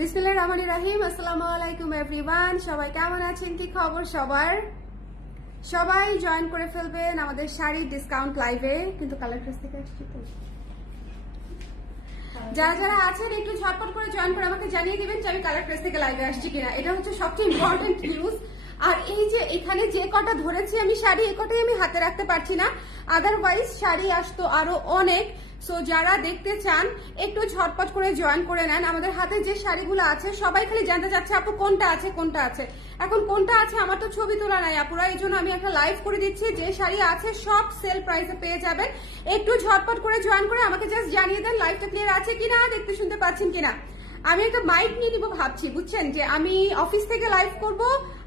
বিসমিল্লাহির রহমানির রহিম। আসসালামু আলাইকুম এভরিওয়ান। সবাই কেমন আছেন? কি খবর সবার? সবাই জয়েন করে ফেলবেন আমাদের শাড়ি ডিসকাউন্ট লাইভে। কিন্তু কালার ড্রেস থেকে আসছি তো, যারা যারা আছেন একটু ঝটপট করে জয়েন করে আমাকে জানিয়ে দিবেন যে আমি কালার ড্রেস থেকে লাইভে আসছি কিনা। এটা হচ্ছে সবচেয়ে ইম্পর্টেন্ট নিউজ। আর এই যে এখানে যে কটা ধরেছি আমি শাড়ি, এই কটাই আমি হাতে রাখতে পারছি না, আদারওয়াইজ শাড়ি আসতো আরো অনেক। সো যারা দেখতে চান একটু ঝটপট করে জয়েন করে নেন। আমাদের হাতে যে শাড়িগুলো আছে সবাই খালি জানতে চাচ্ছে আপু কোনটা আছে কোনটা আছে। এখন কোনটা আছে আমার তো ছবি তোলা নাই আপুরা, এই জন্য আমি একটা লাইভ করে দিচ্ছি। যে শাড়ি আছে সব সেল প্রাইসে পেয়ে যাবেন। একটু ঝটপট করে জয়েন করে আমাকে জাস্ট জানিয়ে দেন লাইভটা ক্লিয়ার আছে কিনা, দেখতে শুনতে পাচ্ছেন কিনা। আমি একটা মাইক নিয়ে নিবো ভাবছি, বুঝছেন, যে আমি অফিস থেকে লাইভ করব,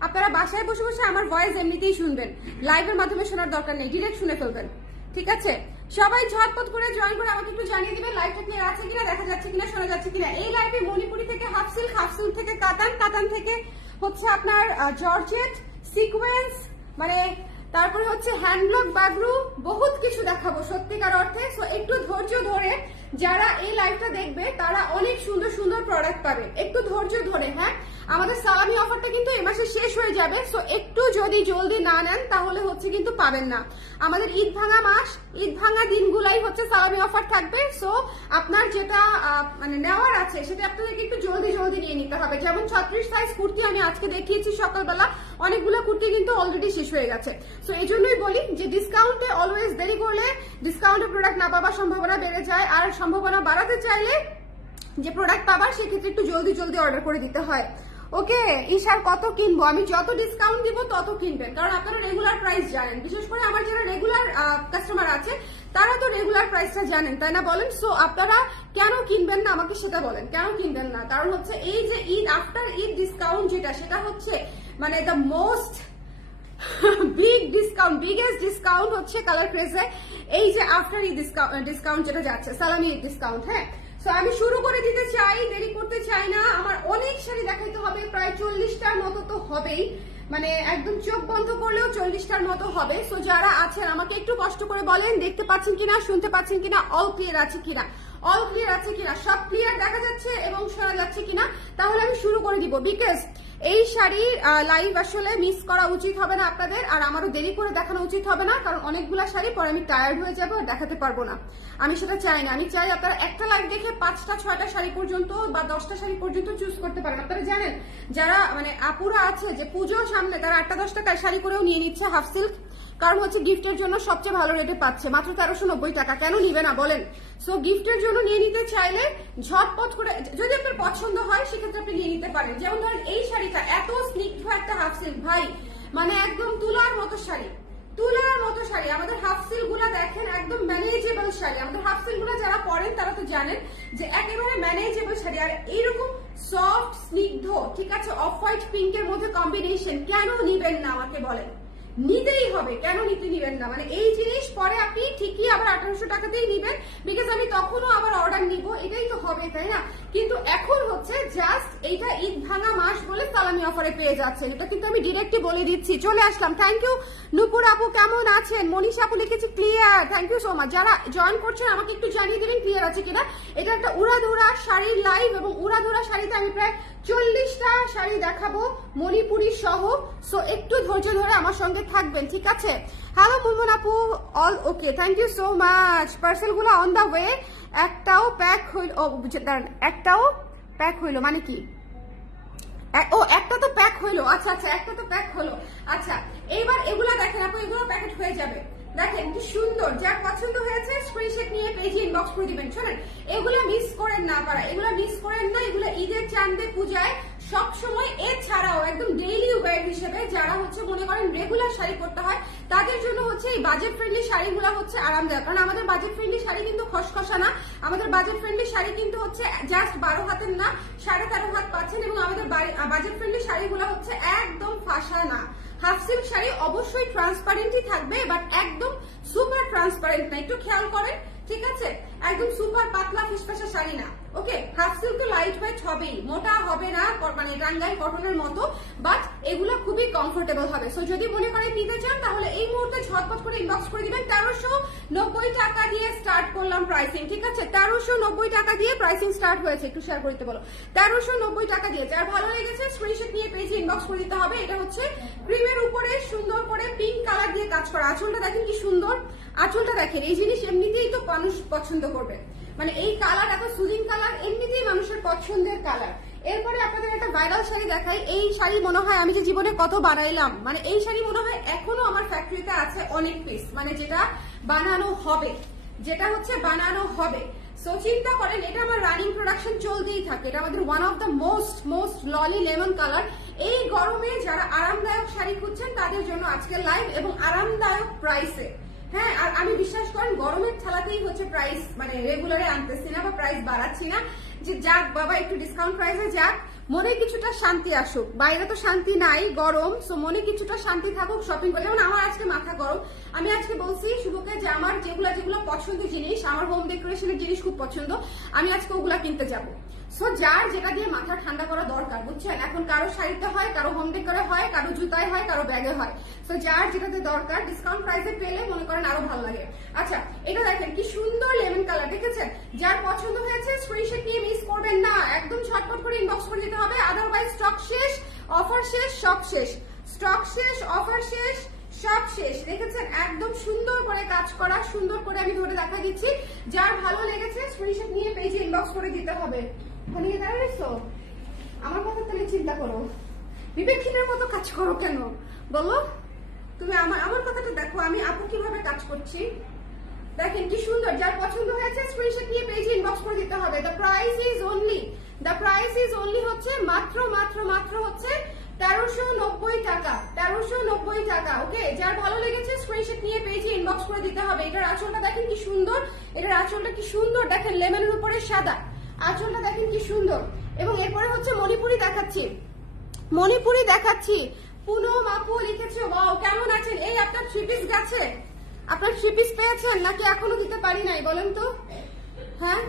আপনারা বাসায় বসে বসে আমার ভয়েস এমনিতেই শুনবেন, লাইভের মাধ্যমে শোনার দরকার নেই, ডিরেক্ট শুনে ফেলবেন। ঠিক আছে, সবাই ঝটপট করে জয়েন করে আমাকে একটু জানিয়ে দিবেন লাইভটা ক্লিয়ার আছে কিনা, দেখা যাচ্ছে কিনা, শোনা যাচ্ছে কিনা। এই লাইভে মণিপুরি থেকে হাফ সিল্ক, হাফ সিল্ক থেকে কাতান, কাতান থেকে হচ্ছে আপনার জর্জেট, সিকোয়েন্স, মানে তারপরে হচ্ছে হ্যান্ডব্লক, বাগরু, বহুত কিছু দেখাবো সত্যিকার অর্থে। সো একটু ধৈর্য ধরে যারা এই লাইভটা দেখবে তারা অনেক সুন্দর সুন্দর প্রোডাক্ট পাবে, একটু ধৈর্য ধরে। হ্যাঁ, আমাদের সালামি অফারটা কিন্তু এই মাসে শেষ হয়ে যাবে। সো একটু যদি জলদি না নেন তাহলে হচ্ছে কিন্তু পাবেন না। আমাদের ঈদ ভাঙা মাস, ঈদ ভাঙা দিনগুলাই হচ্ছে সালামি অফার থাকবে। সো আপনার যেটা মানে নেওয়ার আছে সেটা আপনাদেরকে একটু জলদি জলদি নিয়ে নিতে হবে। যেমন 36 সাইজ কুর্তি আমি আজকে দেখিয়েছি সকালবেলা, অনেকগুলো কুর্তি কিন্তু অলরেডি শেষ হয়ে গেছে। সো এই জন্যই বলি যে ডিসকাউন্টে অলওয়েজ দেরি করলে ডিসকাউন্টে প্রোডাক্ট না পাওয়ার সম্ভাবনা বেড়ে যায়। আর সম্ভাবনা বাড়াতে চাইলে যে প্রোডাক্ট পাবার সেক্ষেত্রে একটু জলদি জলদি অর্ডার করে দিতে হয়। ওকে ঈশার কত কিনবো? আমি যত ডিসকাউন্ট দিব তত কিনবেন, কারণ আপনারা রেগুলার প্রাইস জানেন। বিশেষ করে আমার যারা রেগুলার কাস্টমার আছে তারা তো রেগুলার প্রাইসটা জানেন, তাই না বলেন? সো আপনারা কেন কিনবেন না আমাকে সেটা বলেন, কেন কিনবেন না? কারণ হচ্ছে এই যে ঈদ আফটার ঈদ ডিসকাউন্ট যেটা, সেটা হচ্ছে মানে the most big discount, biggest discount হচ্ছে কালার ক্রেজে। এই যে আফটার ঈদ ডিসকাউন্ট যেটা যাচ্ছে, সালামি ঈদ ডিসকাউন্ট। হ্যাঁ, সো আমি শুরু করে দিতে চাই, দেরি করতে চাই না। আমার অনেক শাড়ি দেখাইতে হবে, প্রায় 40টার মতো তো হবেই, মানে একদম চোখ বন্ধ করলেও 40টার মতো হবে। সো যারা আছেন আমাকে একটু কষ্ট করে বলেন দেখতে পাচ্ছেন কিনা, শুনতে পাচ্ছেন কিনা, অল ক্লিয়ার আছে কিনা, অল ক্লিয়ার আছে কিনা, সব ক্লিয়ার দেখা যাচ্ছে এবং শোনা যাচ্ছে কিনা। তাহলে আমি শুরু করে দিব, বিকজ এই শাড়ির লাইভ আসলে মিস করা উচিত হবে না আপনাদের, আর আমারও দেরি করে দেখানো উচিত হবে না, কারণ অনেকগুলো শাড়ি পরে আমি টায়ার্ড হয়ে যাবো আর দেখাতে পারবো না। আমি সেটা চাই না। আমি চাই আপনারা একটা লাইভ দেখে 5টা 6টা শাড়ি পর্যন্ত বা 10টা শাড়ি পর্যন্ত চুজ করতে পারেন। আপনারা জানেন যারা মানে আপুরা আছে যে পুজোর সামনে তারা 8টা 10টা শাড়ি করেও নিয়ে নিচ্ছে হাফ সিল্ক, কারণ হচ্ছে গিফটের জন্য সবচেয়ে ভালো রেটে পাচ্ছে, মাত্র 1390 টাকা। কেন নিবে না বলেন? সো গিফটের জন্য নিয়ে নিতে চাইলে ঝটপট করে, যদি আপনার পছন্দ হয় সেক্ষেত্রে আপনি নিয়ে নিতে পারেন। যেমন ধরেন এই শাড়িটা এত স্নিগ্ধ একটা হাফ সিল্ক, ভাই মানে একদম তুলার মতো শাড়ি, তুলার মতো শাড়ি। আমাদের হাফ সিল্ক গুলা দেখেন একদম ম্যানেজেবল শাড়ি। আমাদের হাফ সিল্ক গুলা যারা পরেন তারা তো জানেন যে একেবারে ম্যানেজেবল শাড়ি। আর এইরকম সফট স্নিগ্ধ, ঠিক আছে, অফ হোয়াইট পিঙ্কের মধ্যে কম্বিনেশন, কেন নিবেন না আমাকে বলেন? নিতেই হবে, কেন নিতে নিবেন না? মানে এই জিনিস পরে আপনি ঠিকই আবার 1800 টাকাতেই নিবেন, বিকজ আমি তখনও আবার অর্ডার নিব, এটাই তো হবে, তাই না? কিন্তু এখন হচ্ছে জাস্ট এইটা ঈদ ভাঙা মাস বলে সালামি অফারে পেয়ে যাচ্ছে, এটা কিন্তু আমি ডিরেক্টলি বলে দিচ্ছি। চলে আসলাম, থ্যাংক ইউ নুপুর আপু, কেমন আছেন? মনীষা আপু লিখেছি clear, thank you so much. যারা জয়েন করছেন আমাকে একটু জানিয়ে দিবেন ক্লিয়ার আছে কিনা। এটা একটা উড়াধুরা শাড়ির লাইভ, এবং উড়াধুরা শাড়িতে আমি প্রায় 40টা শাড়ি দেখাবো মণিপুরি সহ। সো একটু ধৈর্য ধরে আমার সঙ্গে থাকবেন, ঠিক আছে? হ্যালো মুনমুন আপু, all okay, thank you so much. Parcel গুলো অন দা ওয়ে। একটাও প্যাক হইল, একটাও প্যাক হইলো মানে কি? ও একটা তো প্যাক হইলো, আচ্ছা আচ্ছা, একটা তো প্যাক হলো। আচ্ছা এইবার এগুলা দেখেন আপু, এগুলো প্যাকেট হয়ে যাবে। দেখেন কি সুন্দর, যার পছন্দ হয়েছে স্ক্রিনশট নিয়ে পেজে ইনবক্স করে দিবেন। শোনেন, এগুলো মিস করেন না পারা, এগুলো মিস করেন না। এগুলো ঈদের চাঁদে পূজায় সবসময়, এছাড়াও একদম ডেইলি ওয়্যার হিসেবে যারা হচ্ছে মনে করেন রেগুলার শাড়ি পরতে হয় তাদের জন্য হচ্ছে এই বাজেট ফ্রেন্ডলি শাড়িগুলো হচ্ছে আরামদায়ক। কারণ আমাদের বাজেট ফ্রেন্ডলি শাড়ি কিন্তু খসখসা না, আমাদের বাজেট ফ্রেন্ডলি শাড়ি কিন্তু হচ্ছে জাস্ট 12 হাতের না 13.5 হাত পাচ্ছেন, এবং আমাদের বাজেট ফ্রেন্ডলি শাড়িগুলো হচ্ছে একদম ফাঁসা না। হাফ সিল্ক শাড়ি অবশ্যই ট্রান্সপারেন্টই থাকবে, বাট একদম সুপার ট্রান্সপারেন্ট না, একটু খেয়াল করেন, ঠিক আছে? একদম সুপার পাতলা ফিসফাসা শাড়ি না, ওকে, হাফ সিল্ক তো লাইট ওয়েট হবেই, মোটা হবে না, মানে টাঙ্গাইল কটনের মতো, বাট এগুলো খুবই কমফোর্টেবল হবে। সো যদি মনে করে নিতে চান তাহলে এই মুহূর্তে ঝটপট করে ইনবক্স করে দিবেন। 1390 টাকা দিয়ে স্টার্ট করলাম প্রাইসিং, ঠিক আছে? 1390 টাকা দিয়ে প্রাইসিং স্টার্ট হয়েছে, একটু শেয়ার করতে বলো। 1390 টাকা দিয়ে, যার ভালো লেগেছে স্ক্রিনশট নিয়ে পেজে ইনবক্স করে দিতে হবে। এটা হচ্ছে ক্রিমের উপরে সুন্দর করে পিঙ্ক কালার দিয়ে কাজ করা। আঁচলটা দেখেন কি সুন্দর, আঁচলটা দেখেন, এই জিনিস এমনিতেই তো মানুষ পছন্দ করবে, মানে এই কালার এত সুদিং কালার এমনিতেই মানুষের পছন্দের কালার। এরপরে আপনাদের একটা ভাইরাল শাড়ি দেখাই। এই শাড়ি মনে হয় আমি যে জীবনে কত বানাইলাম, মানে এই শাড়ি মনে হয় এখনো আমার ফ্যাক্টরিতে আছে অনেক পিস, মানে যেটা বানানো হবে, যেটা হচ্ছে বানানো হবে। সো চিন্তা করেন, এটা আমার রানিং প্রোডাকশন চলতেই থাকে। এটা আমাদের ওয়ান অফ দ্য মোস্ট ললি লেমন কালার। এই গরমে যারা আরামদায়ক শাড়ি খুঁজছেন তাদের জন্য আজকে লাইভ এবং আরামদায়ক প্রাইসে। হ্যাঁ, আর আমি বিশ্বাস করেন গরমের ঠেলাতেই হচ্ছে প্রাইস, মানে রেগুলারে আনতেছি না বা প্রাইস বাড়াচ্ছি না, যে যাক বাবা একটু ডিসকাউন্ট প্রাইসে যাক, মনে কিছুটা শান্তি আসুক। বাইরে তো শান্তি নাই, গরম, সো মনে কিছুটা শান্তি থাকুক শপিং করলে। যেমন আমার আজকে মাথা গরম, আমি আজকে বলছি শুভকে যে আমার যেগুলো পছন্দের জিনিস, আমার হোম ডেকোরেশনের জিনিস খুব পছন্দ, আমি আজকে ওগুলা কিনতে যাবো। সো যার যেটা দিয়ে মাথা ঠান্ডা করা দরকার, বুঝছেন? এখন কারো শাড়িতে হয়, কারো হোম ডেকোরে হয়, কারো জুতায় হয়, কারো ব্যাগে হয়। সো যার যেটাতে দরকার ডিসকাউন্ট প্রাইসে পেলে মনে করেন আরো ভালো লাগে। আচ্ছা, এটা দেখেন কি সুন্দর লেমন কালার, দেখেছেন? যার পছন্দ হয়েছে স্ক্রিনশট নিয়ে মিস করবেন না, একদম ঝটপট করে ইনবক্স করে দিতে হবে, আদারওয়াইজ স্টক শেষ, অফার শেষ, সব শেষ, স্টক শেষ, অফার শেষ, সব শেষ। দেখেছেন একদম সুন্দর করে কাজ করা, সুন্দর করে আমি ধরে দেখা দিচ্ছি। যার ভালো লেগেছে স্ক্রিনশট নিয়ে পেজে ইনবক্স করে দিতে হবে। আমার কথা তুমি চিন্তা করো, বিবেকহীনের মতো কাজ করো কেন বলো? তুমি আমার কথাটা দেখো, আমি আপু কিভাবে কাজ করছি, দেখেন কি সুন্দর। যার পছন্দ হয়েছে স্ক্রিনশট নিয়ে পেজে ইনবক্স করে দিতে হবে। দ্য প্রাইস ইজ অনলি হচ্ছে মাত্র হচ্ছে 1390 টাকা, 1390 টাকা। ওকে, যার ভালো লেগেছে স্ক্রিনশট নিয়ে পেজে ইনবক্স করে দিতে হবে। এটার আঁচলটা দেখেন কি সুন্দর, এটার আঁচলটা কি সুন্দর, দেখেন লেমনের উপরে সাদা, আঁচলটা দেখেন কি সুন্দর। এবং এরপরে হচ্ছে মণিপুরি দেখাচ্ছি। পুনম আপু লিখেছে ওয়াও, কেমন আছেন? এই আপনার 3 পিস গেছে, আপনার 3 পিস পেয়েছেন নাকি এখনো দিতে পারি নাই বলেন তো? হ্যাঁ,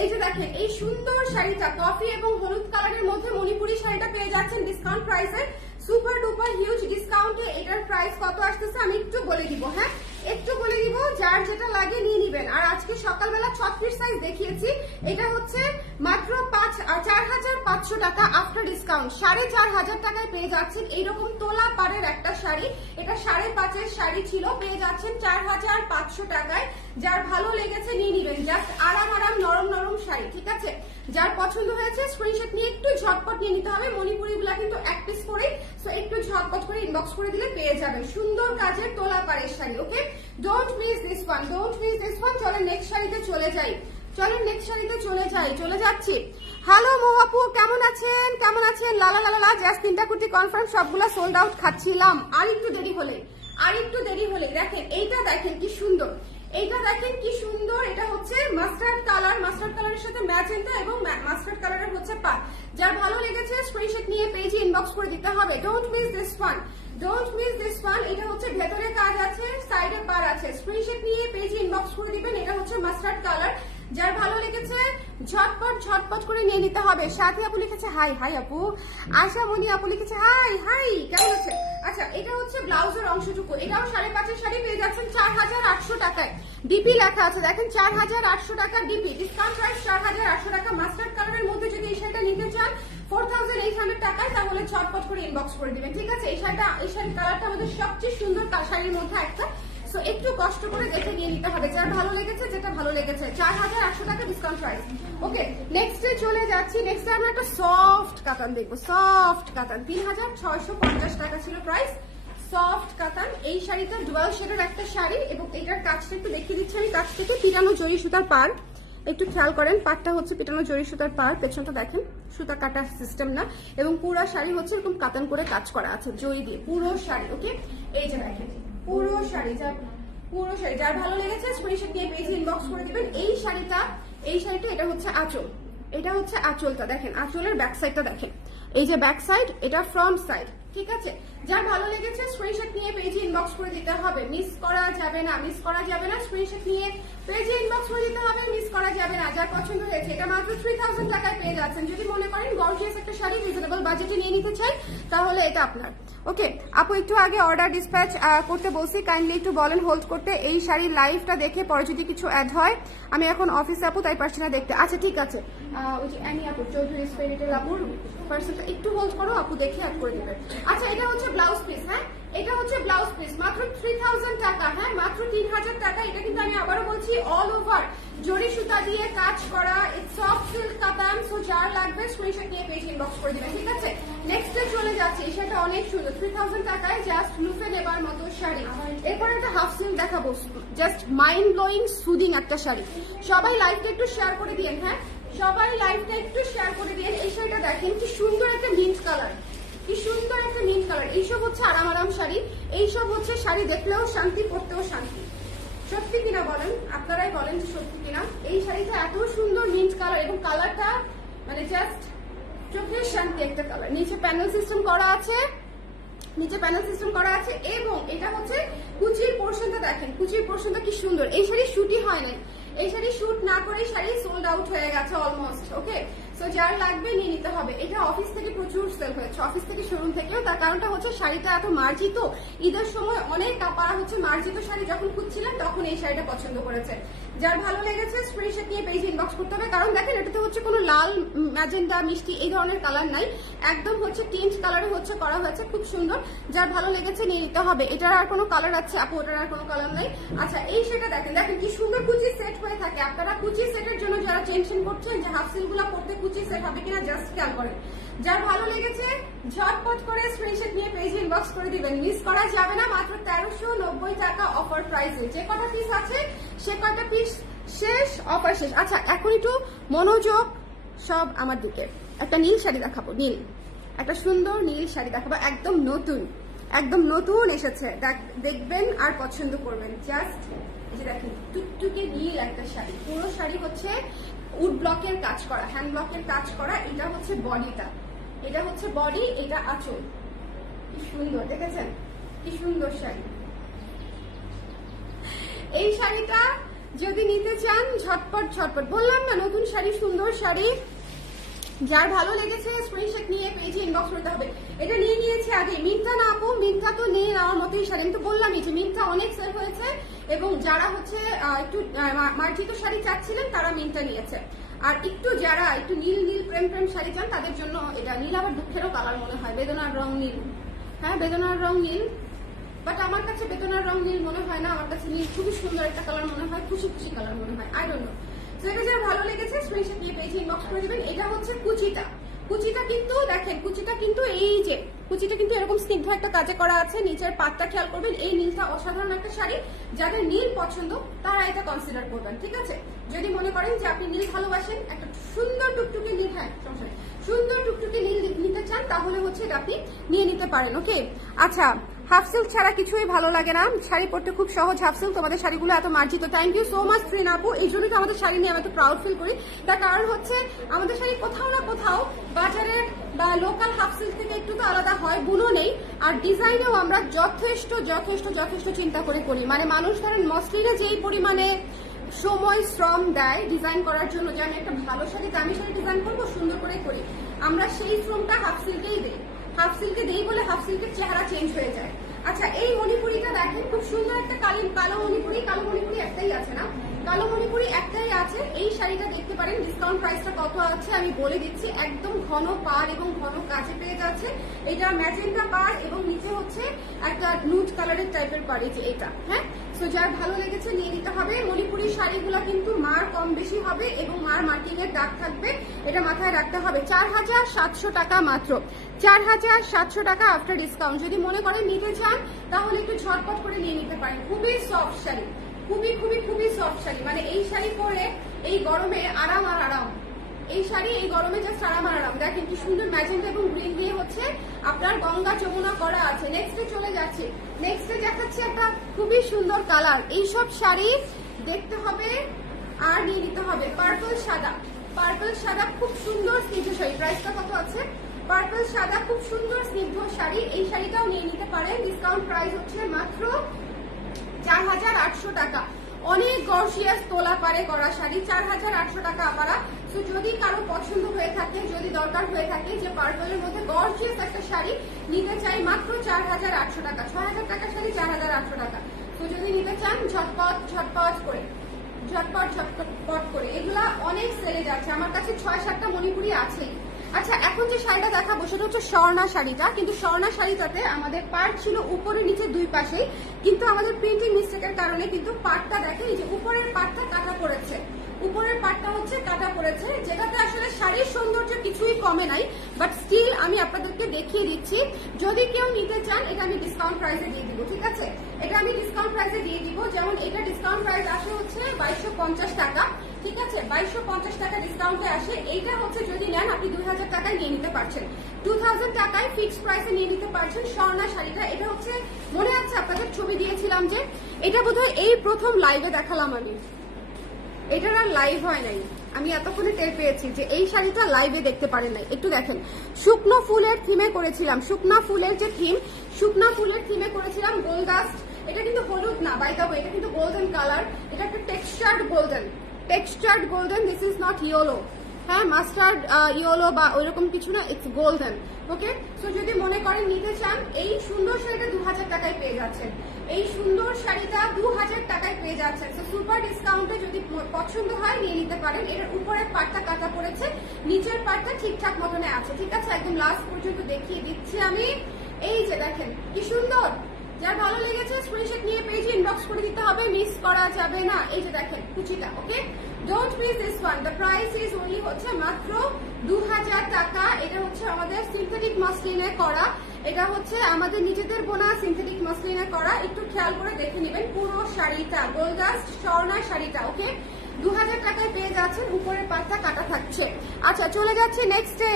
এই যে দেখেন এই সুন্দর শাড়িটা কফি এবং হলুদ কালারের মধ্যে মণিপুরি শাড়িটা পেয়ে যাচ্ছেন ডিসকাউন্ট প্রাইসে, সুপার ডুপার হিউজ ডিসকাউন্টে। এটার প্রাইস কত আসতেছে আমি একটু বলে দিব, হ্যাঁ একটু বলে দিব, যার যেটা লাগে নিয়ে নিবেন। আর আজকে সকালবেলা 36 সাইজ দেখিয়েছি, এটা হচ্ছে মাত্র 4500 টাকা আফটার ডিসকাউন্ট। 4500 টাকায় পেয়ে যাচ্ছেন এইরকম তোলা পাড়ের একটা শাড়ি। এটা 5.5 শাড়ি ছিল, পেয়ে যাচ্ছেন 4500 টাকায়। যার ভালো লেগেছে নিয়ে নিবেন, জাস্ট আরাম নরম শাড়ি, ঠিক আছে? যার পছন্দ হয়েছে স্ক্রিনশট নিয়ে একটু ঝটপট নিয়ে নিতে হবে। মণিপুরি গুলা কিন্তু এক পিস করে, সো একটু ঝটপট করে ইনবক্স করে দিলে পেয়ে যাবেন সুন্দর কাজের তোলা পাড়ের শাড়ি। ওকে, ডোন্ট মিস দিস ওয়ান। চলেন নেক্সট শাড়িতে চলে যাচ্ছি। হ্যালো মহাপু, কেমন আছেন? লালা জাস্ট 3টা কুর্তি কনফার্ম, সবগুলা সোল্ড আউট খাচ্ছিলাম। আর একটু দেরি হলে দেখেন এইটা, দেখেন কি সুন্দর, এটা হচ্ছে মাস্টার্ড কালারের সাথে ম্যাজেন্টা এবং মাস্টার্ড কালারের হচ্ছে পাড়। যার ভালো লেগেছে স্ক্রিনশট নিয়ে পেজে ইনবক্স করে দিতে হবে। Don't miss this one. এটা হচ্ছে ভেতরে কাজ আছে, সাইডে পাড় আছে, স্ক্রিনশট নিয়ে পেজে ইনবক্স করে দিবেন। এটা হচ্ছে মাস্টার্ড কালার, যার ভালো লেগেছে ঝটপট করে নিয়ে নিতে হবে। সাথী আপু লিখেছে হাই আপু। আশা মনি আপু লিখেছে হাই, কেমন আছে? আচ্ছা, এটা হচ্ছে ব্লাউজের অংশটুকু, এটাও 5.5 শাড়ি পেয়ে যাচ্ছেন 4800 টাকায়। ডিপি লেখা আছে দেখেন, 4800 টাকা ডিপি, ডিসকাউন্ট প্রাইস 4800 টাকা। মাস্টার্ড কালারের মধ্যে যদি এই শাড়িটা নিতে চান 4800 টাকায়, তাহলে ঝটপট করে ইনবক্স করে দিবেন, ঠিক আছে? এই শাড়ির কালারটা আমাদের সবচেয়ে সুন্দর শাড়ির মধ্যে একটা, সো একটু কষ্ট করে দেখে নিয়ে নিতে হবে। যার ভালো লেগেছে, যেটা ভালো লেগেছে, 4800 টাকা ডিসকাউন্ট প্রাইস। ওকে, নেক্সটে চলে যাচ্ছি। নেক্সটে আমরা একটা সফট কাতান দেখবো, 3650 টাকা ছিল প্রাইস, সফট কাতান। এই শাড়িটা ডুয়াল শেডের একটা শাড়ি এবং এটার কাজটা একটু দেখিয়ে দিচ্ছি আমি কাছ থেকে। পিটানো জরি সুতার পার, একটু খেয়াল করেন, পাটটা হচ্ছে পিটানো জরি সুতার পার, পেছনটা দেখেন সুতা কাটা সিস্টেম না, এবং পুরো শাড়ি হচ্ছে এরকম কাতান করে কাজ করা আছে জরি দিয়ে, পুরো শাড়ি। ওকে, এই যে দেখেন পুরো শাড়ি, যার ভালো লেগেছে স্ক্রিনশট দিয়ে পেজে ইনবক্স করে দিবেন। এই শাড়িটা এটা হচ্ছে আঁচলটা দেখেন, আঁচলের ব্যাক সাইডটা দেখেন, এই যে ব্যাক সাইড, এটা ফ্রন্ট সাইড, ঠিক আছে, যার ভালো লেগেছে স্ক্রিনশট নিয়ে পেজে ইনবক্স করে দিতে হবে, মিস করা যাবে না, মিস করা যাবে না। স্ক্রিনশট নিয়ে পেজে ইনবক্স করে দিতে হবে, মিস করা যাবে না। যার পছন্দ হয়েছে, এটা মাত্র 3000 টাকায় পেয়ে যাচ্ছেন। যদি মনে করেন গর্জিয়াস একটা শাড়ি রিজনেবল বাজেটে নিয়ে নিতে চাই, তাহলে এটা আপনার। ওকে আপু, একটু আগে অর্ডার ডিসপ্যাচ করতে বলছি, কাইন্ডলি একটু বলেন হোল্ড করতে। এই শাড়ির লাইভটা দেখে পরে যদি কিছু অ্যাড হয়, আমি এখন অফিসে আপু, তাই পারছি না দেখতে। আচ্ছা ঠিক আছে, ওই যে অ্যানি আপু, চৌধুরী স্পিরিটের আপুর পার্সেলটা একটু হোল্ড করো, আপু দেখে অ্যাড করে দেবে। আচ্ছা এটা হচ্ছে ব্লাউজ পিস, হ্যাঁ এটা হচ্ছে ব্লাউজ পিস, মাত্র 3000 টাকা, হ্যাঁ মাত্র 3000 টাকা। এটা কিন্তু আমি আবারও বলছি অল ওভার জরি সুতা দিয়ে কাজ করা, ইটস সফট সিল্ক কাতান। সো যার লাগবে স্ক্রিনশট নিয়ে পেজ ইনবক্স করে দিবেন, ঠিক আছে। নেক্সট ডে চলে যাচ্ছে, সেটা অনেক সুন্দর, 3000 টাকায় জাস্ট লুফে নেবার মতো শাড়ি। এরপর একটা হাফ সিল্ক দেখাবো, জাস্ট মাইন্ড ব্লোয়িং সুদিং একটা শাড়ি। সবাই লাইভটা একটু শেয়ার করে দিয়েন, হ্যাঁ সবাই লাইভটা একটু শেয়ার করে দিয়েন। এই শাড়িটা দেখেন কি সুন্দর একটা মিন্ট কালার, কি সুন্দর একটা মিন্ট কালার। এইসব হচ্ছে আরাম আরাম শাড়ি, এইসব হচ্ছে শাড়ি দেখলেও শান্তি, পরতেও শান্তি। সত্যি কিনা বলেন, আপনারাই বলেন যে সত্যি কিনা। এই শাড়িটা এত সুন্দর মিন্ট কালার, এবং কালারটা মানে জাস্ট চোখের শান্তি একটা কালার। নিচে প্যানেল সিস্টেম করা আছে, নিচে প্যানেল সিস্টেম করা আছে, এবং এটা হচ্ছে কুচির পোর্শনটা দেখেন, কুচির পোর্শনটা কি সুন্দর। এই শাড়ি শুটই হয় নাই, এই শাড়ি শুট না করে শাড়ি সোল্ড আউট হয়ে গেছে অলমোস্ট। ওকে সো যার লাগবে নিয়ে নিতে হবে। এটা অফিস থেকে প্রচুর সেল হয়েছে, অফিস থেকে শোরুম থেকেও। তার কারণটা হচ্ছে শাড়িটা এত মার্জিত, ঈদের সময় অনেক কাপড় হচ্ছে মার্জিত শাড়ি যখন খুঁজছিলেন তখন এই শাড়িটা পছন্দ করেছে। যার ভালো লেগেছে স্ক্রিনশট নিয়ে পেজে ইনবক্স করতে হবে, কারণ দেখেন এটাতে হচ্ছে কোনো লাল ম্যাজেন্ডা মিষ্টি এই ধরনের কালার নাই, একদম হচ্ছে টিন্ট কালারে হচ্ছে করা হয়েছে, খুব সুন্দর। যার ভালো লেগেছে নিয়ে নিতে হবে। এটার আর কোনো কালার আছে আপু? ওটার আর কোনো কালার নাই। আচ্ছা এই সেটা দেখেন, দেখেন কি সুন্দর কুচি সেট হয়ে থাকে। আপনারা কুচি সেটের জন্য যারা টেনশন করছেন যে হাফ সিল গুলা পড়তে কুচি সেট হবে কিনা, জাস্ট খেয়াল করেন। যার ভালো লেগেছে ঝটপট করে স্ক্রিনশট নিয়ে পেজে ইনবক্স করে দিবেন, মিস করা যাবে না। মাত্র 1390 টাকা অফার প্রাইসে, যে কটা পিস আছে সে কটা পিস শেষ, অফার শেষ। আচ্ছা এখন একটু মনোযোগ সব আমার দিকে। একটা নীল শাড়ি দেখাবো, নীল একটা সুন্দর নীল শাড়ি দেখাবো, একদম নতুন, একদম নতুন এসেছে, দেখবেন আর পছন্দ করবেন। জাস্ট এই যে দেখেন টুকটুকে নীল একটা শাড়ি, পুরো শাড়ি হচ্ছে উড ব্লকের কাজ করা, হ্যান্ড ব্লকের কাজ করা। এটা হচ্ছে বডিটা, এটা হচ্ছে বডি, এটা আঁচল। কি সুন্দর দেখেছেন, কি সুন্দর শাড়ি। এই শাড়িটা যদি নিতে চান ঝটপট ঝটপট, বললাম না নতুন শাড়ি, সুন্দর শাড়ি। যার ভালো লেগেছে স্ক্রিনশট নিয়ে পেজে ইনবক্স করতে হবে। এটা নিয়ে নিয়েছে আগে, মিন্ট্রা না আপু? মিন্ট্রা তো নিয়ে নেওয়ার মতোই শাড়ি, আমি তো বললামই যে মিন্ট্রা অনেক সেল হয়েছে, এবং যারা হচ্ছে একটু মার্জিত শাড়ি চাচ্ছিলেন তারা মিন্ট্রা নিয়েছে। আর একটু যারা একটু নীল নীল প্রেম প্রেম শাড়ি চান তাদের জন্য এটা। নীল আবার দুঃখেরও কালার মনে হয়, বেদনার রং নীল, হ্যাঁ বেদনার রং নীল, বাট আমার কাছে বেদনার রং নীল মনে হয় না, আমার কাছে নীল খুবই সুন্দর একটা কালার মনে হয়, খুশি খুশি কালার মনে হয়, আই ডোন্ট নো। যেটা যার ভালো লেগেছে স্ক্রিনশট নিয়ে পেজে ইনবক্স করে দিবেন। এটা হচ্ছে কুচিটা, কুচিটা কিন্তু দেখেন, কুচিটা কিন্তু এই যে কুচিটা কিন্তু এরকম স্নিগ্ধ একটা কাজে করা আছে। নিচের পাটটা খেয়াল করবেন, এই নীলটা অসাধারণ একটা শাড়ি। যাদের নীল পছন্দ তারা এটা কনসিডার করবেন, ঠিক আছে। যদি মনে করেন যে আপনি নীল ভালোবাসেন, একটা সুন্দর টুকটুকে নীল, হ্যাঁ সমস্যা নেই, সুন্দর টুকটুকে নীল নিতে চান তাহলে হচ্ছে এটা আপনি নিয়ে নিতে পারেন। ওকে আচ্ছা, হাফ সিল্ক ছাড়া কিছুই ভালো লাগে না, শাড়ি পরতে খুব সহজ হাফ সিল্ক। তোমাদের শাড়িগুলো এত মার্জিত, থ্যাংক ইউ সো মাচ ফ্রিন আপু। এই জন্যই তো আমাদের শাড়ি নিয়ে আমি এত প্রাউড ফিল করি। তার কারণ হচ্ছে আমাদের শাড়ি কোথাও না কোথাও বাজারের বা লোকাল হাফ সিল্ক থেকে একটু তো আলাদা হয়, গুণও নেই, আর ডিজাইনেও আমরা যথেষ্ট যথেষ্ট যথেষ্ট চিন্তা করে করি। মানে মানুষ ধরেন মসলিনে যেই পরিমাণে সময় শ্রম দেয় ডিজাইন করার জন্য, যে আমি একটা ভালো শাড়ি দামি শাড়ি ডিজাইন করবো, সুন্দর করে করি, আমরা সেই শ্রমটা হাফ সিল্কেই দিই। হাফ সিল্কে দেই বলে হাফ সিল্কের চেহারা চেঞ্জ হয়ে যায়। আচ্ছা এই মণিপুরিটা দেখেন, খুব সুন্দর একটা কালো মণিপুরি। কালো মণিপুরি একটাই আছে না? কালো মণিপুরি একটাই আছে। এই শাড়িটা দেখতে পারেন, ডিসকাউন্ট প্রাইসটা কত আছে আমি বলে দিচ্ছি। একদম ঘন পাড় এবং ঘন কাজে পেয়ে যাচ্ছে। এটা ম্যাজেন্টা পাড় এবং নিচে হচ্ছে একটা নুড কালারের টাইপের পাড়, যে এটা, হ্যাঁ। সো যার ভালো লেগেছে নিয়ে নিতে হবে। মণিপুরি শাড়িগুলো কিন্তু মার কম বেশি হবে এবং মার মার্কিং এর দাগ থাকবে, এটা মাথায় রাখতে হবে। 4700 টাকা মাত্র, 4700 টাকা আফটার ডিসকাউন্ট। যদি মনে করেন নিতে চান তাহলে একটু ঝটপট করে নিয়ে নিতে পারেন। খুবই সফট শাড়ি, খুবই খুবই খুবই সফট শাড়ি। মানে এই শাড়ি পরে এই গরমে আরাম আর আরাম, এই শাড়ি এই গরমে জাস্ট আরাম আর আরাম। দেখেন কি সুন্দর ম্যাজেন্টা এবং গ্রিন দিয়ে হচ্ছে আপনার গঙ্গা যমুনা করা আছে। নেক্সটে চলে যাচ্ছে, নেক্সটে দেখাচ্ছে একটা খুবই সুন্দর কালার। এইসব শাড়ি দেখতে হবে আর নিয়ে নিতে হবে। পার্পল সাদা, পার্পল সাদা খুব সুন্দর স্নিগ্ধ শাড়ি। প্রাইসটা কত আছে? পার্পল সাদা খুব সুন্দর স্নিগ্ধ শাড়ি, এই শাড়িটাও নিয়ে নিতে পারেন। ডিসকাউন্ট প্রাইস হচ্ছে মাত্র 4800 টাকা। অনেক গর্জিয়াস তোলা পারে করা শাড়ি, 4800 টাকা আপারা। তো যদি কারো পছন্দ হয়ে থাকে, যদি দরকার হয়ে থাকে যে পার্পলের মধ্যে গর্জিয়াস একটা শাড়ি নিতে চাই, মাত্র 4800 টাকা। 6000 টাকা শাড়ি 4800 টাকা। তো যদি নিতে চান ঝটপট ঝটপট করে এগুলা অনেক সেলে যাচ্ছে, আমার কাছে 6-7টা মণিপুরি আছেই। আচ্ছা, এখন যে শাড়িটা দেখাবো সেটা হচ্ছে স্বর্ণা শাড়িটা, কিন্তু স্বর্ণা শাড়িটাতে আমাদের পার্ট ছিল উপরে নিচে দুই পাশেই, কিন্তু আমাদের প্রিন্টিং মিস্টেকের কারণে কিন্তু পার্টটা দেখেন এই যে উপরের পার্টটা কাটা পড়েছে, উপরের পার্টটা হচ্ছে কাটা পড়েছে, যেটাতে আসলে শাড়ির সৌন্দর্য কিছুই কমে নাই, বাট স্টিল আমি আপনাদেরকে দেখিয়ে দিচ্ছি। যদি কেউ নিতে চান এটা আমি ডিসকাউন্ট প্রাইসে দিয়ে দিব, ঠিক আছে? এটা আমি ডিসকাউন্ট প্রাইসে দিয়ে দিব। যেমন এটা ডিসকাউন্ট প্রাইস আসে হচ্ছে 2250 টাকা, ঠিক আছে? 2250 টাকা ডিসকাউন্টে আসে। এইটা হচ্ছে যদি নেন আপনি 2000 টাকায় নিয়ে নিতে পারছেন, 2000 টাকায় ফিক্সড প্রাইসে নিয়ে নিতে পারছেন স্বর্ণা শাড়িটা। এটা হচ্ছে মনে আছে আপনাদের ছবি দিয়েছিলাম যে, এটা বোধহয় এই প্রথম লাইভে দেখালাম আমি, এটার আর লাইভ হয় নাই, আমি এতক্ষণে টের পেয়েছি যে এই শাড়িটা লাইভে দেখতে পারেন নাই। একটু দেখেন, শুকনো ফুলের থিমে করেছিলাম, শুকনা ফুলের যে থিম, শুকনা ফুলের থিমে করেছিলাম। গোল্ডাস্ট, এটা কিন্তু হলুদ না বাই দ্য ওয়ে, এটা কিন্তু গোল্ডেন কালার, এটা একটা textured golden, textured golden, this is not yellow, হ্যাঁ মাস্টার্ড ইয়েলো বা ওইরকম কিছু না, ইটস গোল্ডেন। ওকে, সো যদি মনে করেন নিতে চান, এই সুন্দর শাড়িটা 2000 টাকায় পেয়ে যাচ্ছেন, এই সুন্দর শাড়িটা 2000 টাকায় পেয়ে যাচ্ছেন। সো সুপার ডিসকাউন্টে যদি পছন্দ হয় নিয়ে নিতে পারেন। এটার উপরের পার্টটা কাটা পড়েছে, নিচের পার্টটা ঠিকঠাক মতনে আছে, ঠিক আছে? একদম লাস্ট পর্যন্ত দেখিয়ে দিচ্ছি আমি। এই যে দেখেন কি সুন্দর, যার ভালো লেগেছে স্ক্রিনশট নিয়ে পেজে ইনবক্স করে দিতে হবে, মিস করা যাবে না। এই যে দেখেন কুচিটা, okay, don't miss this one. The price is only হচ্ছে মাত্র 2000 টাকা। এটা হচ্ছে আমাদের সিনথেটিক মাসলিনে করা, এটা হচ্ছে আমাদের নিজেদের বোনা সিনথেটিক মাসলিনে করা। একটু খেয়াল করে দেখে নেবেন পুরো শাড়িটা, গোল্ডাস্ট স্বর্ণা শাড়িটা, ওকে, 2000 টাকায় পেয়ে যাচ্ছেন, উপরের পাটটা কাটা থাকছে। আচ্ছা, চলে যাচ্ছে নেক্সটে।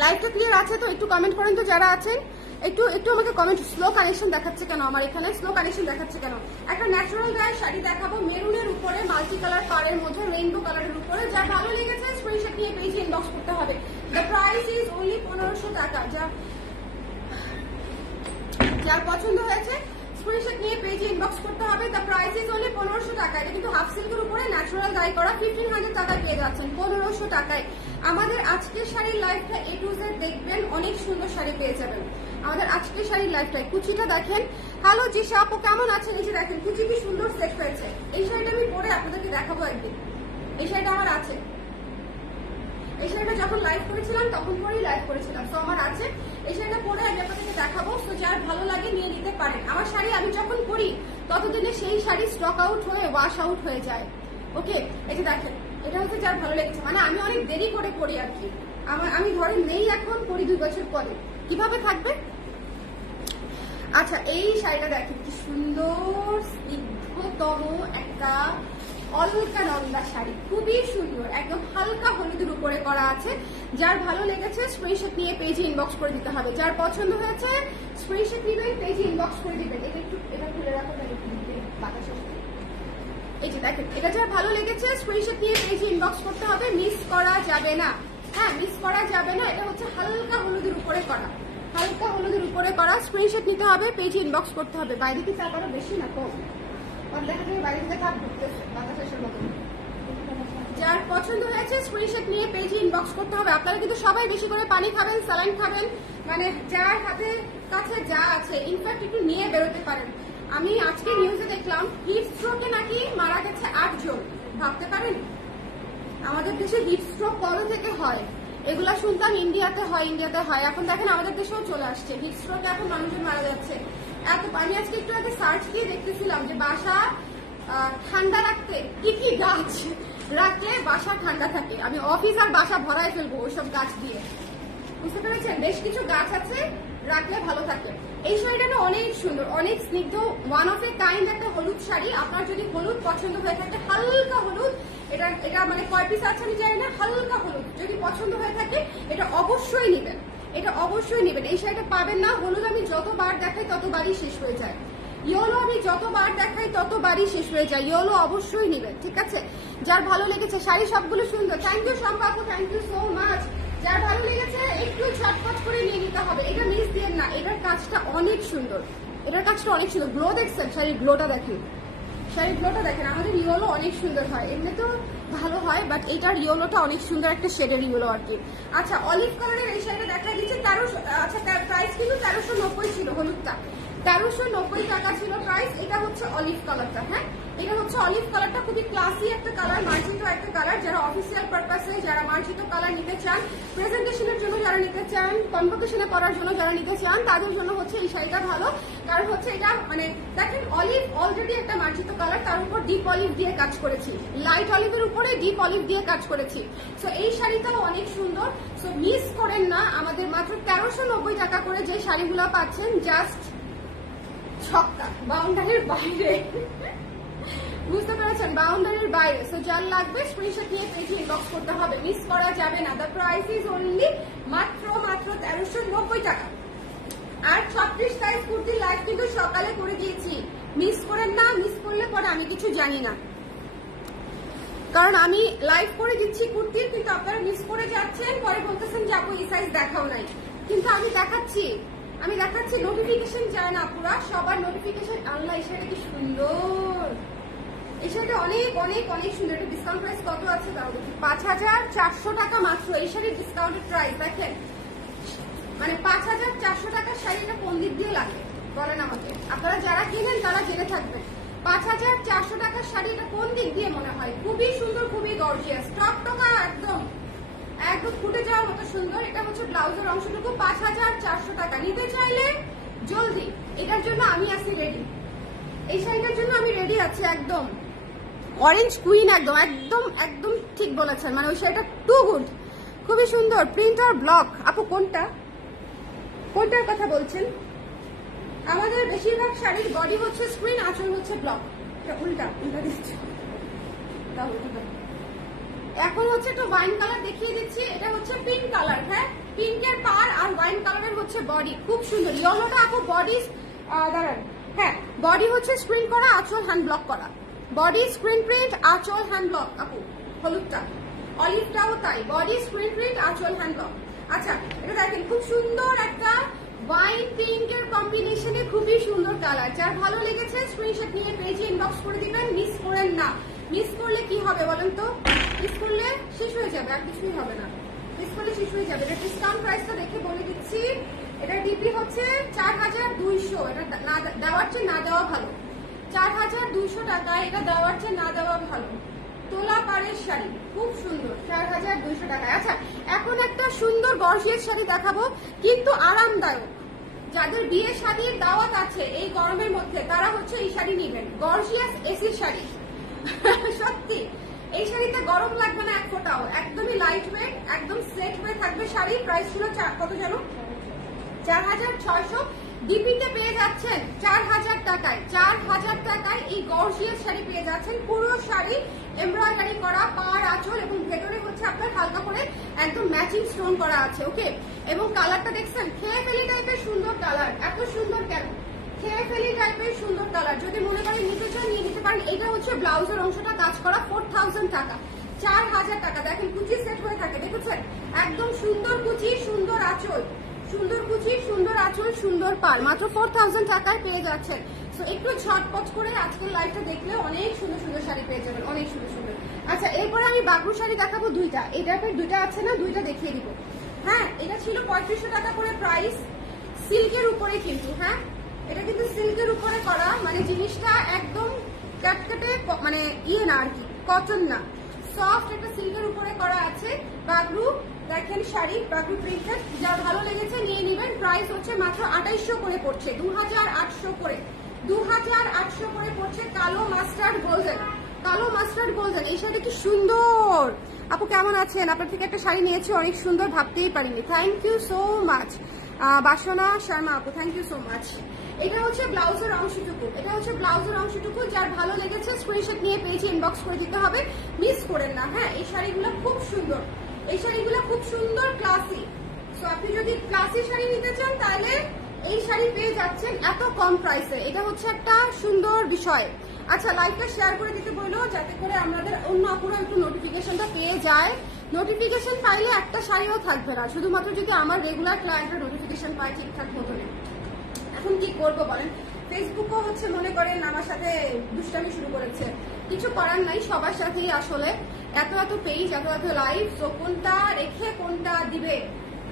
লাইভটা ক্লিয়ার আছে তো? একটু কমেন্ট করেন তো যারা আছেন, একটু আমাকে কমেন্ট। স্লো কানেকশন দেখাচ্ছে কেন আমার এখানে? স্লো কানেকশন দেখাচ্ছে কেন? একটা ন্যাচারাল গায়ে শাড়ি দেখাবো, মেরুনের উপরে মাল্টি কালার পাড়ের মধ্যে রেইনবো কালারের উপরে। যা ভালো লেগেছে স্ক্রিনশট নিয়ে পেজে ইনবক্স করতে হবে। দ্য প্রাইস ইজ ওনলি 1500 টাকা। যার পছন্দ হয়েছে স্ক্রিনশট নিয়ে পেজে ইনবক্স করতে হবে। দ্য প্রাইস ইজ ওনলি 1500 টাকা। এটা কিন্তু হাফ সিল্কের উপরে ন্যাচারাল ডাই করা, 1500 টাকায় পেয়ে যাচ্ছেন, 1500 টাকায়। আমাদের আজকের শাড়ির লাইফটা A to Z দেখবেন, অনেক সুন্দর শাড়ি পেয়ে যাবেন আমাদের আজকের শাড়ির লাইফটায়। কুচিটা দেখেন। হ্যালো জিশা আপু, কেমন আছেন? এই যে দেখেন কুচি কি সুন্দর সেট হয়েছে। এই শাড়িটা আমি পরে আপনাদেরকে দেখাবো একদিন। এই শাড়িটা আমার আছে, এই শাড়িটা যখন লাইভ করেছিলাম তখন পরেই লাইভ করেছিলাম, তো আমার আছে। এই শাড়িটা পরে আমি আপনাদেরকে দেখাবো, তো যার ভালো লাগে নিয়ে নিতে পারেন। আমার শাড়ি আমি যখন পরি ততদিনে সেই শাড়ি স্টক আউট হয়ে ওয়াশ আউট হয়ে যায়, ওকে। এই যে দেখেন, এটা হচ্ছে যার ভালো লেগেছে, মানে আমি অনেক দেরি করে পরি আর কি। আমি ধরেন নেই এখন, পরি 2 বছর পরে, কিভাবে থাকবে? আচ্ছা, এই শাড়িটা দেখেন কি সুন্দর, স্নিগ্ধতম একটা অলকা নন্দা শাড়ি, খুবই সুন্দর, একদম হালকা হলুদের উপরে করা আছে। যার ভালো লেগেছে স্ক্রিনশট নিয়ে পেজে ইনবক্স করে দিতে হবে। যার পছন্দ হয়েছে স্ক্রিনশট নিবেন, পেজে ইনবক্স করে দিবেন। এটা একটু এবার খুলে রাখো, বাতাস আসবে। এই যে দেখেন, এটা যার ভালো লেগেছে স্ক্রিনশট নিয়ে পেজে ইনবক্স করতে হবে, মিস করা যাবে না, হ্যাঁ মিস করা যাবে না। এটা হচ্ছে হালকা হলুদের উপরে করা, হালকা হলুদের উপরে করা। স্ক্রিনশট নিতে হবে, পেজে ইনবক্স করতে হবে। বাইরে কি চাপ আরো বেশি না কম? দেখা যায় বাইরে থেকে চাপ ঢুকতেছে বাতাসের মতো। যার পছন্দ হয়েছে স্ক্রিনশট নিয়ে পেজে ইনবক্স করতে হবে। আপনারা কিন্তু সবাই বেশি করে পানি খাবেন, স্যালাইন খাবেন, মানে যার হাতে কাছে যা আছে ইনফ্যাক্ট একটু নিয়ে বেরোতে পারেন। আমি আজকে নিউজে দেখলাম হিট স্ট্রোকে নাকি মারা গেছে 8 জন। ভাবতে পারেন আমাদের দেশে হিট স্ট্রোক কবে থেকে হয়? এগুলা শুনতাম ইন্ডিয়াতে হয়, এখন দেখেন আমাদের দেশেও চলে আসছে হিট স্ট্রোকে, এখন মানুষজন মারা যাচ্ছে। আমি আজকে একটু আগে সার্চ দিয়ে দেখতেছিলাম যে বাসা ঠান্ডা রাখতে কি কি গাছ রাখলে বাসা ঠান্ডা থাকে। আমি অফিস আর বাসা ভরায় ফেলবো ওইসব গাছ দিয়ে, বুঝতে পেরেছেন? বেশ কিছু গাছ আছে রাখলে ভালো থাকে। এই শাড়িটা অনেক সুন্দর, অনেক স্নিগ্ধ, ওয়ান অফ এ কাইন্ড একটা হলুদ শাড়ি। আপনার যদি হলুদ পছন্দ হয়ে থাকে, হালকা হলুদ, এটা মানে কয় পিস আছে আমি জানি না, হালকা হলুদ যদি পছন্দ হয়ে থাকে এটা অবশ্যই নেবেন, এটা অবশ্যই নেবেন। এই শাড়িটা পাবেন না, হলুদ আমি যতবার দেখাই ততবারই শেষ হয়ে যায়, ইয়েলো আমি যতবার দেখাই ততবারই শেষ হয়ে যায়, ইয়েলো অবশ্যই নেবেন, ঠিক আছে? যার ভালো লেগেছে, শাড়ি সবগুলো সুন্দর। থ্যাংক ইউ শম্পা আপু, থ্যাংক ইউ সো মাচ। যার ভালো লেগেছে একটু ঝটপট করে নিয়ে নিতে হবে। এটা মিস দিয়ে না, এটার কাজটা অনেক সুন্দর, এটার কাজটা অনেক সুন্দর। গ্লো দেখছেন, শাড়ির গ্লোটা দেখেন, শাড়ির গ্লোটা দেখেন। আমাদের ইয়েলো অনেক সুন্দর হয়, এমনি তো ভালো হয়, বাট এটার ইয়েলোটা অনেক সুন্দর একটা শেডের ইয়েলো আর কি। আচ্ছা, অলিভ কালারের এই শাড়িটা দেখা দিচ্ছে 1300। আচ্ছা, প্রাইস কিন্তু 1390 ছিল, হলুদটা 1390 টাকা ছিল প্রাইস। এটা হচ্ছে অলিভ কালারটা, হ্যাঁ এটা হচ্ছে অলিভ কালারটা, খুবই ক্লাসি একটা কালার, মার্জিত একটা কালার। যারা অফিসিয়াল পারপাসে যারা মার্জিত কালার নিতে চান, প্রেজেন্টেশনের জন্য যারা নিতে চান, কনভোকেশনে করার জন্য যারা নিতে চান, তাদের জন্য হচ্ছে এই শাড়িটা ভালো। কারণ হচ্ছে এটা মানে দেখেন অলিভ অলরেডি একটা মার্জিত কালার, তার উপর ডিপ অলিভ দিয়ে কাজ করেছি, লাইট অলিভের উপরে ডিপ অলিভ দিয়ে কাজ করেছি। সো এই শাড়িটাও অনেক সুন্দর। সো মিস করেন না, আমাদের মাত্র 1390 টাকা করে যে শাড়িগুলো পাচ্ছেন, জাস্ট ছক্কা, বাউন্ডারির বাইরে। বুঝতে পেরেছেন, বাউন্ডারির বাইরে। সো যার লাগবে স্ক্রিনশট নিয়ে পেজে ইনবক্স করতে হবে, মিস করা যাবে না। দ্য প্রাইস ইজ অনলি মাত্র 1390 টাকা। আর 36 সাইজ কুর্তির লাইভ কিন্তু সকালে করে দিয়েছি, মিস করেন না। মিস করলে পরে আমি কিছু জানি না, কারণ আমি লাইভ করে দিচ্ছি কুর্তির, কিন্তু আপনারা মিস করে যাচ্ছেন, পরে বলতেছেন যে আপু এই সাইজ দেখাও নাই, কিন্তু আমি দেখাচ্ছি, নোটিফিকেশন যায় না পুরা, সবার নোটিফিকেশন। আল্লাহ, এই শাড়িটা কি সুন্দর, এই শাড়িটা অনেক অনেক অনেক সুন্দর। এটা ডিসকাউন্ট প্রাইস কত আছে তাও দেখি, 5400 টাকা মাত্র। এই শাড়ির ডিসকাউন্টেড প্রাইস দেখেন, মানে 5400 টাকার শাড়িটা কোন দিক দিয়ে লাগে বলেন আমাকে, আপনারা যারা কিনেন তারা জেনে থাকবেন। 5400 টাকার শাড়ি এটা কোন দিক দিয়ে মনে হয়? খুবই সুন্দর, খুবই গর্জিয়াস, টকটকা, একদম একদম ফুটে যাওয়ার মতো সুন্দর। এটা হচ্ছে ব্লাউজের অংশটুকু। 5400 টাকা নিতে চাইলে জলদি, এটার জন্য আমি আছি রেডি, এই শাড়িটার জন্য আমি রেডি আছি একদম। অরেঞ্জ কুইন, একদম একদম একদম ঠিক বলেছেন, মানে ওই শাড়িটা টু গুড, খুবই সুন্দর। প্রিন্ট আর ব্লক, আপু কোনটার কথা বলছেন? আমাদের বেশিরভাগ শাড়ির বডি হচ্ছে স্ক্রিন, আঁচল হচ্ছে ব্লক। উল্টা দিচ্ছি, এখন হচ্ছে একটু ওয়াইন কালার দেখিয়ে দিচ্ছি। এটা হচ্ছে পিঙ্ক কালার, হ্যাঁ পিঙ্কের পার আর ওয়াইন কালারের হচ্ছে বডি, খুব সুন্দর। ইয়েলোটা আপু বডি দাঁড়ান, হ্যাঁ বডি হচ্ছে স্ক্রিন করা, আঁচল হ্যান্ড ব্লক করা, বডি স্ক্রিন প্রিন্ট, আঁচল হ্যান্ড ব্লক। আপু হলুদটা, অলিভটাও তাই, বডি স্ক্রিন প্রিন্ট, আঁচল হ্যান্ড ব্লক। আচ্ছা, এটা দেখেন খুব সুন্দর একটা ওয়াইন পিঙ্কের কম্বিনেশনে, খুবই সুন্দর কালার। যার ভালো লেগেছে স্ক্রিনশট নিয়ে পেজে ইনবক্স করে দিবেন, মিস করেন না। মিস করলে কি হবে বলেন তো? মিস করলে শেষ হয়ে যাবে, আর কিছুই হবে না, মিস করলে শেষ হয়ে যাবে। এটা ডিসকাউন্ট প্রাইসটা দেখে বলে দিচ্ছি, এটা ডিপি হচ্ছে 4200, এটা না দেওয়ার চেয়ে না দেওয়া ভালো। 4200 টাকা, এটা দেওয়ার চেয়ে না দেওয়া ভালো। তোলা পাড়ের শাড়ি, খুব সুন্দর, 4200 টাকা। আচ্ছা, এখন একটা সুন্দর গর্জিয়াস শাড়ি দেখাবো, কিন্তু আরামদায়ক। যাদের বিয়ে শাড়ির দাওয়াত আছে এই গরমের মধ্যে, তারা হচ্ছে এই শাড়ি নেবেন, গর্জিয়াস এসি শাড়ি। সত্যি এই শাড়িতে গরম লাগবে না এক ফোঁটাও, একদমই লাইট ওয়েট, একদম সেট হয়ে থাকবে শাড়ি। প্রাইস ছিল কত জানো? 4600। ডিপিতে পেয়ে যাচ্ছেন 4000 টাকায়, 4000 টাকায় এই গর্জিয়াস শাড়ি পেয়ে যাচ্ছেন। পুরো শাড়ি এমব্রয়ডারি করা, পাড় আঁচল, এবং ভেতরে হচ্ছে আপনার হালকা করে একদম ম্যাচিং স্টোন করা আছে, ওকে। এবং কালারটা দেখছেন, খেয়ে ফেলি টাইপের সুন্দর কালার। এত সুন্দর কেন? খেয়ে ফেলি টাইপের সুন্দর কালার। যদি মনে করেন নিতে চান নিয়ে নিতে পারেন। এটা হচ্ছে ব্লাউজের অংশটা কাজ করা, 4000 টাকা, 4000 টাকা। দেখেন কুচি সেট হয়ে থাকে, দেখেছেন একদম সুন্দর কুচি, সুন্দর আঁচল, সুন্দর কুচি, সুন্দর আঁচল, সুন্দর পার, মাত্র 4000 টাকায় পেয়ে যাচ্ছেন। সো একটু ঝটপট করে আজকের লাইভটা দেখলে অনেক সুন্দর সুন্দর শাড়ি পেয়ে যাবেন, অনেক সুন্দর সুন্দর। আচ্ছা, এরপরে আমি বাগরু শাড়ি দেখাবো দুইটা। এই টাইপের দুইটা আছে না, দুইটা দেখিয়ে দিব। হ্যাঁ, এটা ছিল 3500 টাকা করে প্রাইস, সিল্কের উপরে কিন্তু, হ্যাঁ এটা কিন্তু সিল্কের উপরে করা, মানে জিনিসটা একদম কাটকাটে, মানে ইয়ে না আর কি, কটন না, সফট একটা সিল্কের উপরে করা আছে। বাগরু দেখেন শাড়ি, বাগরু প্রিন্টেড। যার ভালো লেগেছে নিয়ে নেবেন। প্রাইস হচ্ছে মাত্র 2800 করে পড়ছে, 2800 করে, 2800 করে পড়ছে। কালো মাস্টার্ড গোল্ডেন, কালো মাস্টার্ড গোল্ডেন। এই শাড়িটা কি সুন্দর। আপু কেমন আছেন? আপনার থেকে একটা শাড়ি নিয়েছি, অনেক সুন্দর, ভাবতেই পারিনি। থ্যাংক ইউ সো মাচ বাসনা শর্মা আপু, থ্যাংক ইউ সো মাচ। এটা হচ্ছে ব্লাউজের অংশটুকু, এটা হচ্ছে ব্লাউজের অংশটুকু। যার ভালো লেগেছে স্ক্রিনশট নিয়ে পেজে ইনবক্স করে দিতে হবে, মিস করেন না। হ্যাঁ, এই শাড়িগুলো খুব সুন্দর, এই শাড়িগুলো খুব সুন্দর, ক্লাসি। সো আপনি যদি ক্লাসি শাড়ি নিতে চান তাহলে এই শাড়ি পেয়ে যাচ্ছেন এত কম প্রাইসে, এটা হচ্ছে একটা সুন্দর বিষয়। আচ্ছা, লাইভটা শেয়ার করে দিতে বললো, যাতে করে আমাদের অন্য আপুরা একটু নোটিফিকেশনটা পেয়ে যায়। নোটিফিকেশন পাইলে একটা শাড়িও থাকবে না, শুধুমাত্র যদি আমার রেগুলার ক্লায়েন্টরা নোটিফিকেশন পায় ঠিকঠাক মতো। এখন কি করবো বলেন, ফেসবুকও হচ্ছে মনে করেন আমার সাথে দুষ্টামি শুরু করেছে, কিছু করার নাই, সবার সাথেই আসলে এত এত পেজ, এত এত লাইভ, তো কোনটা রেখে কোনটা দিবে,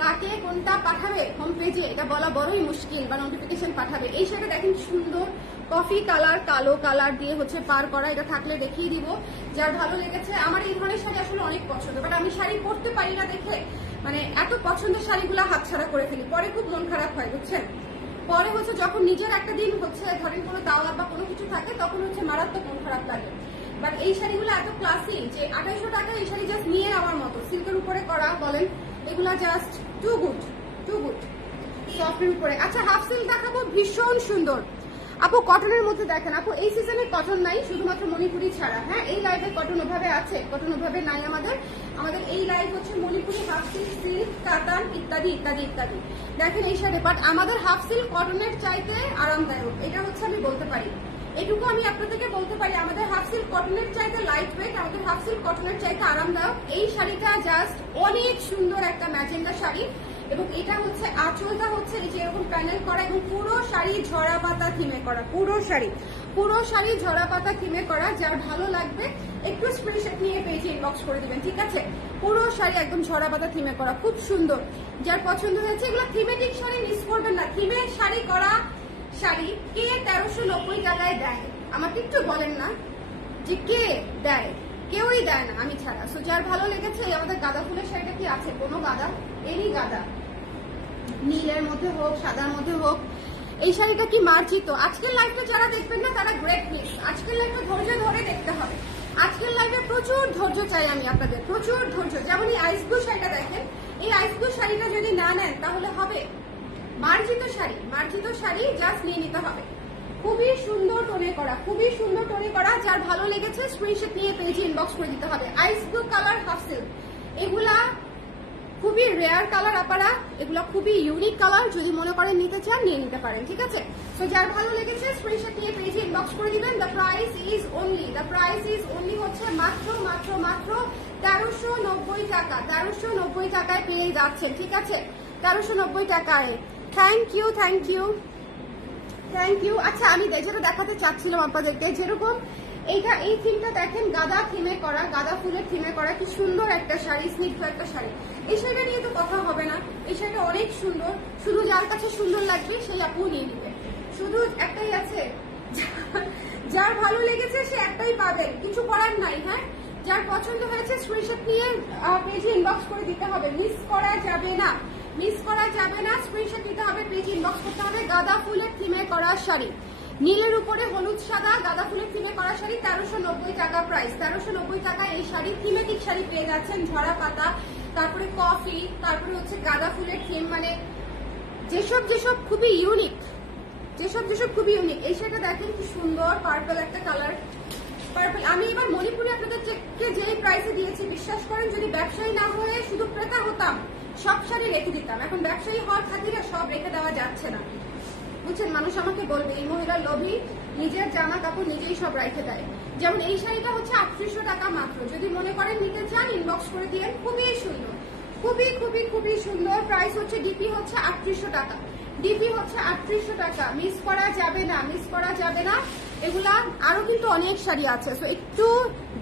কাকে কোনটা পাঠাবে হোম পেজে এটা বলা বড়ই মুশকিল, বা নোটিফিকেশন পাঠাবে। এই শাড়িটা দেখেন সুন্দর কফি কালার, কালো কালার দিয়ে হচ্ছে পার করা, এটা থাকলে দেখিয়ে দিব যার ভালো লেগেছে। আমার এই ধরনের শাড়ি আসলে অনেক পছন্দ, বাট আমি শাড়ি পরতে পারি না দেখে মানে এত পছন্দের শাড়িগুলো হাতছাড়া করে ফেলি, পরে খুব মন খারাপ হয় বুঝছেন। পরে হচ্ছে যখন নিজের একটা দিন হচ্ছে ধরেন কোনো দাওয়াত বা কোনো কিছু থাকে তখন হচ্ছে মারাত্মক মন খারাপ লাগে। বাট এই শাড়িগুলো এত ক্লাসি যে 2800 টাকা এই শাড়ি জাস্ট নিয়ে আমার মতো, সিল্কের উপরে করা বলেন, এগুলা just too good, too good, সফটের উপরে। আচ্ছা হাফ সিল্ক দেখাবো, ভীষণ সুন্দর আপু, কটনের মধ্যে দেখেন আপু, এই সিজনে কটন নাই, শুধুমাত্র মণিপুরি ছাড়া। হ্যাঁ এই লাইভে কটন ওভাবে আছে, কটন ওভাবে নাই আমাদের। আমাদের এই লাইভ হচ্ছে মণিপুরি, হাফ সিল্ক, সিল্ক, কাতান ইত্যাদি ইত্যাদি ইত্যাদি। দেখেন এই শাড়ি, বাট আমাদের হাফ সিল্ক কটনের চাইতে আরামদায়ক, এটা হচ্ছে আমি বলতে পারি, এটুকু আমি আপনাদেরকে বলতে পারি। আমাদের হাফ সিল্ক কটনের চাইতে লাইট ওয়েট, আমাদের হাফ সিল্ক কটনের চাইতে আরামদায়ক। এই শাড়িটা জাস্ট অনেক সুন্দর একটা ম্যাজেন্ডা শাড়ি, এবং এটা হচ্ছে আঁচলটা হচ্ছে এই যে এরকম প্যানেল করা, এবং পুরো শাড়ি ঝরা পাতা থিমে করা, পুরো শাড়ি ঝরা পাতা থিমে করা। যার ভালো লাগবে একটু স্ক্রিনশট নিয়ে পেজে ইনবক্স করে দিবেন, ঠিক আছে। পুরো শাড়ি একদম ঝরা পাতা থিমে করা, খুব সুন্দর। যার পছন্দ হয়েছে, এগুলো থিমেটিক শাড়ি মিস করবেন না। থিমের শাড়ি করা শাড়ি কে 1390 টাকায় দেয় আমাকে একটু বলেন না, যে কে দেয়? কেউই দেয় না আমি ছাড়া। সো যার ভালো লেগেছে, আমাদের গাঁদা ফুলের শাড়িটা কি আছে, কোনো গাঁদা, এরই গাঁদা, নীলের মধ্যে হোক সাদার মধ্যে হোক। এই শাড়িটা কি মার্জিত। আজকের লাইভটা যারা দেখবেন না তারা গ্রেট মিস, আজকের লাইভটা ধৈর্য ধরে দেখতে হবে। আজকের লাইভে প্রচুর ধৈর্য চাই আমি আপনাদের, প্রচুর ধৈর্য। যেমন এই আইস ব্লু শাড়িটা দেখেন, এই আইস ব্লু শাড়িটা যদি না নেন তাহলে হবে মার্জিত শাড়ি, মার্জিত শাড়ি জাস্ট নিয়ে নিতে হবে। খুবই সুন্দর টোনে করা, খুবই সুন্দর টোনে করা। যার ভালো লেগেছে স্ক্রিনশট নিয়ে পেজে ইনবক্স করে দিতে হবে। আইস ব্লু কালার হাফ সিল্ক, এগুলা খুবই রেয়ার কালার আপারা, এগুলো খুবই ইউনিক কালার, যদি মনে করেন নিতে চান নিয়ে নিতে পারেন, ঠিক আছে। সো যার ভালো লেগেছে স্ক্রিনশট নিয়ে পেজে ইনবক্স করে দিবেন। দ্য প্রাইস ইজ অনলি হচ্ছে মাত্র মাত্র মাত্র 1390 টাকা, 1390 টাকায় পেয়ে যাচ্ছেন, ঠিক আছে, 1390 টাকায়। Thank you, thank you, thank you. আচ্ছা আমি যেটা দেখাতে চাচ্ছিলাম আপনাদেরকে, যেরকম এইটা, এই থিমটা দেখেন, গাঁদা থিমে করা, গাঁদা ফুলের থিমে করা, কি সুন্দর একটা শাড়ি, স্নিগ্ধ একটা শাড়ি। এই শাড়িটা নিয়ে তো কথা হবে না, এই শাড়িটা অনেক সুন্দর। শুধু যার কাছে সুন্দর লাগবে সেই আপু নিয়ে নিবে, শুধু একটাই আছে, যার ভালো লেগেছে সে একটাই পাবেন, কিছু করার নাই। হ্যাঁ যার পছন্দ হয়েছে স্ক্রিনশট নিয়ে পেজে ইনবক্স করে দিতে হবে, মিস করা যাবে না, মিস করা যাবে না। স্ক্রিনশট দিতে হবে, পেজে ইনবক্স করতে হবে। গাঁদা ফুলের থিমে করা শাড়ি, নীলের উপরে হলুদ সাদা, গাঁদা ফুলের থিমে করা শাড়ি, 1390 টাকা প্রাইস। 1390 টাকা এই শাড়ি, থিমেটিক শাড়ি পেয়ে যাচ্ছেন, ঝরা পাতা, তারপরে কফি, তারপরে হচ্ছে গাঁদা ফুলের থিম, মানে যেসব যেসব খুবই ইউনিক, যেসব খুবই ইউনিক। এই শাড়িটা দেখেন কি সুন্দর, পার্পল একটা কালার, পার্পল। আমি এবার মণিপুরে আপনাদেরকে যে প্রাইসে দিয়েছি, বিশ্বাস করেন যদি ব্যবসায়ী না হয়ে শুধু ক্রেতা হতাম সব শাড়ি রেখে দিতাম। এখন ব্যবসায়ী হওয়ার খাতিরে সব রেখে দেওয়া যাচ্ছে না, বুঝছেন। মানুষ আমাকে বলবে এই মহিলা লোভী, নিজের জামা কাপড় নিজেই সব রেখে দেয়। যেমন এই শাড়িটা হচ্ছে 3800 টাকা মাত্র, যদি মনে করেন নিতে চান ইনবক্স করে দিয়েন। খুবই সুন্দর, খুবই খুবই খুবই সুন্দর। প্রাইস হচ্ছে ডিপি হচ্ছে 3800 টাকা, ডিপি হচ্ছে 3800 টাকা, মিস করা যাবে না, মিস করা যাবে না। এগুলা আরো কিন্তু অনেক শাড়ি আছে, তো একটু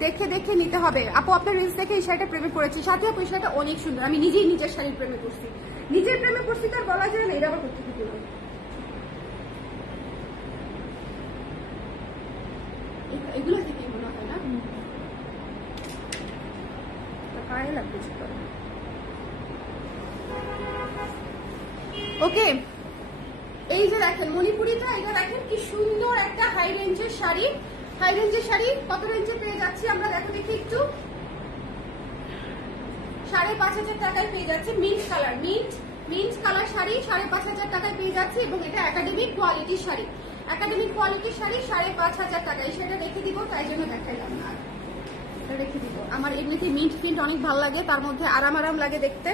দেখে দেখে নিতে হবে। আপু আপনার রিলস দেখে এই শাড়িটা প্রেমে পড়েছি, সাথে আপু এই শাড়িটা অনেক সুন্দর। আমি নিজেই নিজের শাড়ির প্রেমে পড়ছি, নিজের প্রেমে পড়ছি তো আর বলা যায় না, এটা আবার করতে দিতে হবে। এগুলো থেকে মনে হয় না গায়ে লাগবে। ওকে এই যে দেখেন মণিপুরিটা, এটা দেখেন কি সুন্দর একটা হাই রেঞ্জের শাড়ি। হাই রেঞ্জের শাড়ি কত রেঞ্জে পেয়ে যাচ্ছি আমরা, দেখো দেখি একটু। 5500 টাকায় পেয়ে যাচ্ছে, mint colour, mint colour sari 5500 টাকায় পেয়ে যাচ্ছি। এবং এটা একাডেমিক কোয়ালিটির শাড়ি, একাডেমিক কোয়ালিটির শাড়ি 5500 টাকা। এই শাড়িটা রেখে দিব, তাই জন্য দেখাইলাম না, রেখে দিব। আমার এমনিতে মিন্ট প্রিন্ট অনেক ভালো লাগে, তার মধ্যে আরাম আরাম লাগে দেখতে,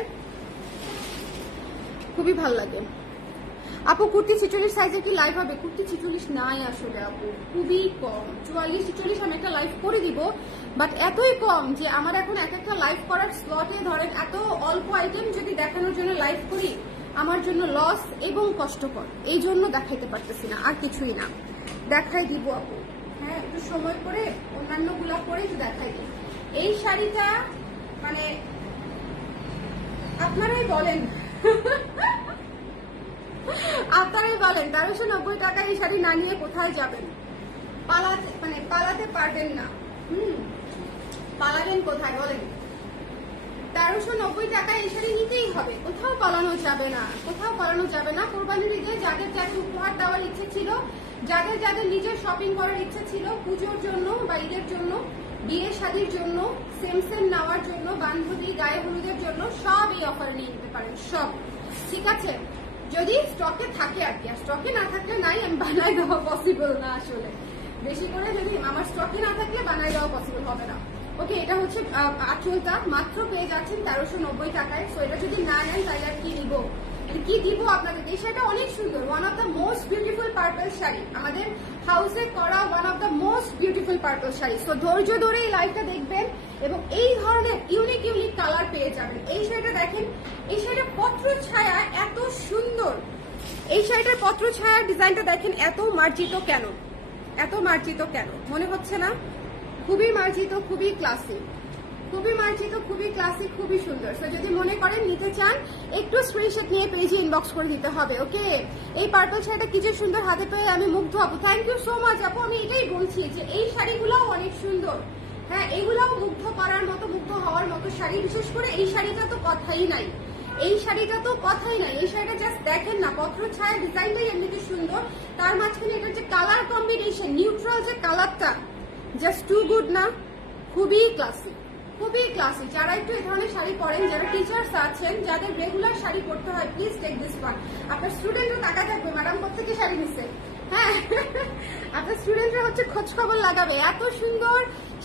খুবই ভালো লাগে। আপু কুর্তি 46 সাইজের কি লাইভ হবে? কুর্তি 46 নাই আসলে আপু, খুবই কম। 44-46 আমি একটা লাইভ করে দিব, বাট এতই কম যে আমার এখন একটা লাইভ করার স্লটে ধরেন এত অল্প আইটেম যদি দেখানোর জন্য লাইভ করি আমার জন্য লস এবং কষ্টকর, এই জন্য দেখাইতে পারতেছি না, আর কিছুই না। দেখাই দিব আপু, হ্যাঁ একটু সময় করে অন্যান্য গুলা করে একটু দেখাই দিই। এই শাড়িটা মানে আপনারাই বলেন আপনারাই বলেন 1390 টাকা এই শাড়ি না নিয়ে কোথায় যাবেন? পালাতে পারবেন না। পালাবেন কোথায় বলেন? 1390 টাকা এই শাড়ি নিতেই হবে, কোথাও পালানো যাবে না, কোথাও পালানো যাবে না। কোরবানির ঈদে যাদের যাদের উপহার দেওয়ার ইচ্ছে ছিল, যাদের যাদের নিজের শপিং করার ইচ্ছে ছিল পুজোর জন্য বা ঈদের জন্য, বিয়ে শাদীর জন্য, সেম নেওয়ার জন্য, বান্ধবী গায়ে হলুদের জন্য, সব এই অফারে নিয়ে নিতে পারেন, সব ঠিক আছে যদি স্টকে থাকে আর কি। আর স্টকে না থাকলে নাই, আমি বানাই দেওয়া পসিবল না আসলে। বেশি করে যদি আমার স্টকে না থাকলে বানাই দেওয়া পসিবল হবে না। ওকে, এটা হচ্ছে আঁচলটা, মাত্র পেয়ে যাচ্ছেন 1390 টাকায়। সো এটা যদি না নেন তাহলে আর কি দিব, কি দিব আপনাদের? এই শাড়িটা অনেক সুন্দর, one of the most beautiful purple sari, আমাদের হাউসে করা one of the most beautiful purple sari. So ধৈর্য ধরে এই লাইভটা দেখবেন এবং এই ধরনের ইউনিক ইউনিক কালার পেয়ে যাবেন। এই শাড়িটা দেখেন, এই শাড়িটার পত্র ছায়া এত সুন্দর, এই শাড়িটার পত্র ছায়ার ডিজাইনটা দেখেন, এত মার্জিত কেন, এত মার্জিত কেন মনে হচ্ছে না? খুবই মার্জিত, খুবই ক্লাসি, খুবই মার্জিত, খুবই ক্লাসিক, খুবই সুন্দর। তো যদি মনে করেন নিতে চান একটু স্ক্রিনশট নিয়ে পেজে ইনবক্স করে দিতে হবে। ওকে, এই পার্পল শাড়িটা কি যে সুন্দর, হাতে পেয়ে আমি মুগ্ধ আপু। থ্যাংক ইউ সো মাচ আপু। আমি এটাই বলছি যে এই শাড়িগুলোও অনেক সুন্দর, হ্যাঁ এগুলাও মুগ্ধ করার মতো, মুগ্ধ হওয়ার মতো শাড়ি। বিশেষ করে এই শাড়িটা তো কথাই নাই, এই শাড়িটা তো কথাই নাই। এই শাড়িটা জাস্ট দেখেন না, পত্র ছায়া ডিজাইনটাই এমনিতে সুন্দর, তার মাঝখানে এটার যে কালার কম্বিনেশন, নিউট্রাল যে কালারটা, জাস্ট টু গুড না? খুবই ক্লাসিক, খুবই ক্লাসিক। যারা একটু এই ধরনের শাড়ি পরেন, যারা টিচার্স আছেন, যাদের রেগুলার শাড়ি পরতে হয়, প্লিজ টেক দিস ওয়ান। আপনার স্টুডেন্টও টাকা থাকবে, ম্যাডাম কোথেকে শাড়ি নিচ্ছে, হ্যাঁ আপনার স্টুডেন্টরা হচ্ছে খোঁজ খবর লাগাবে এত সুন্দর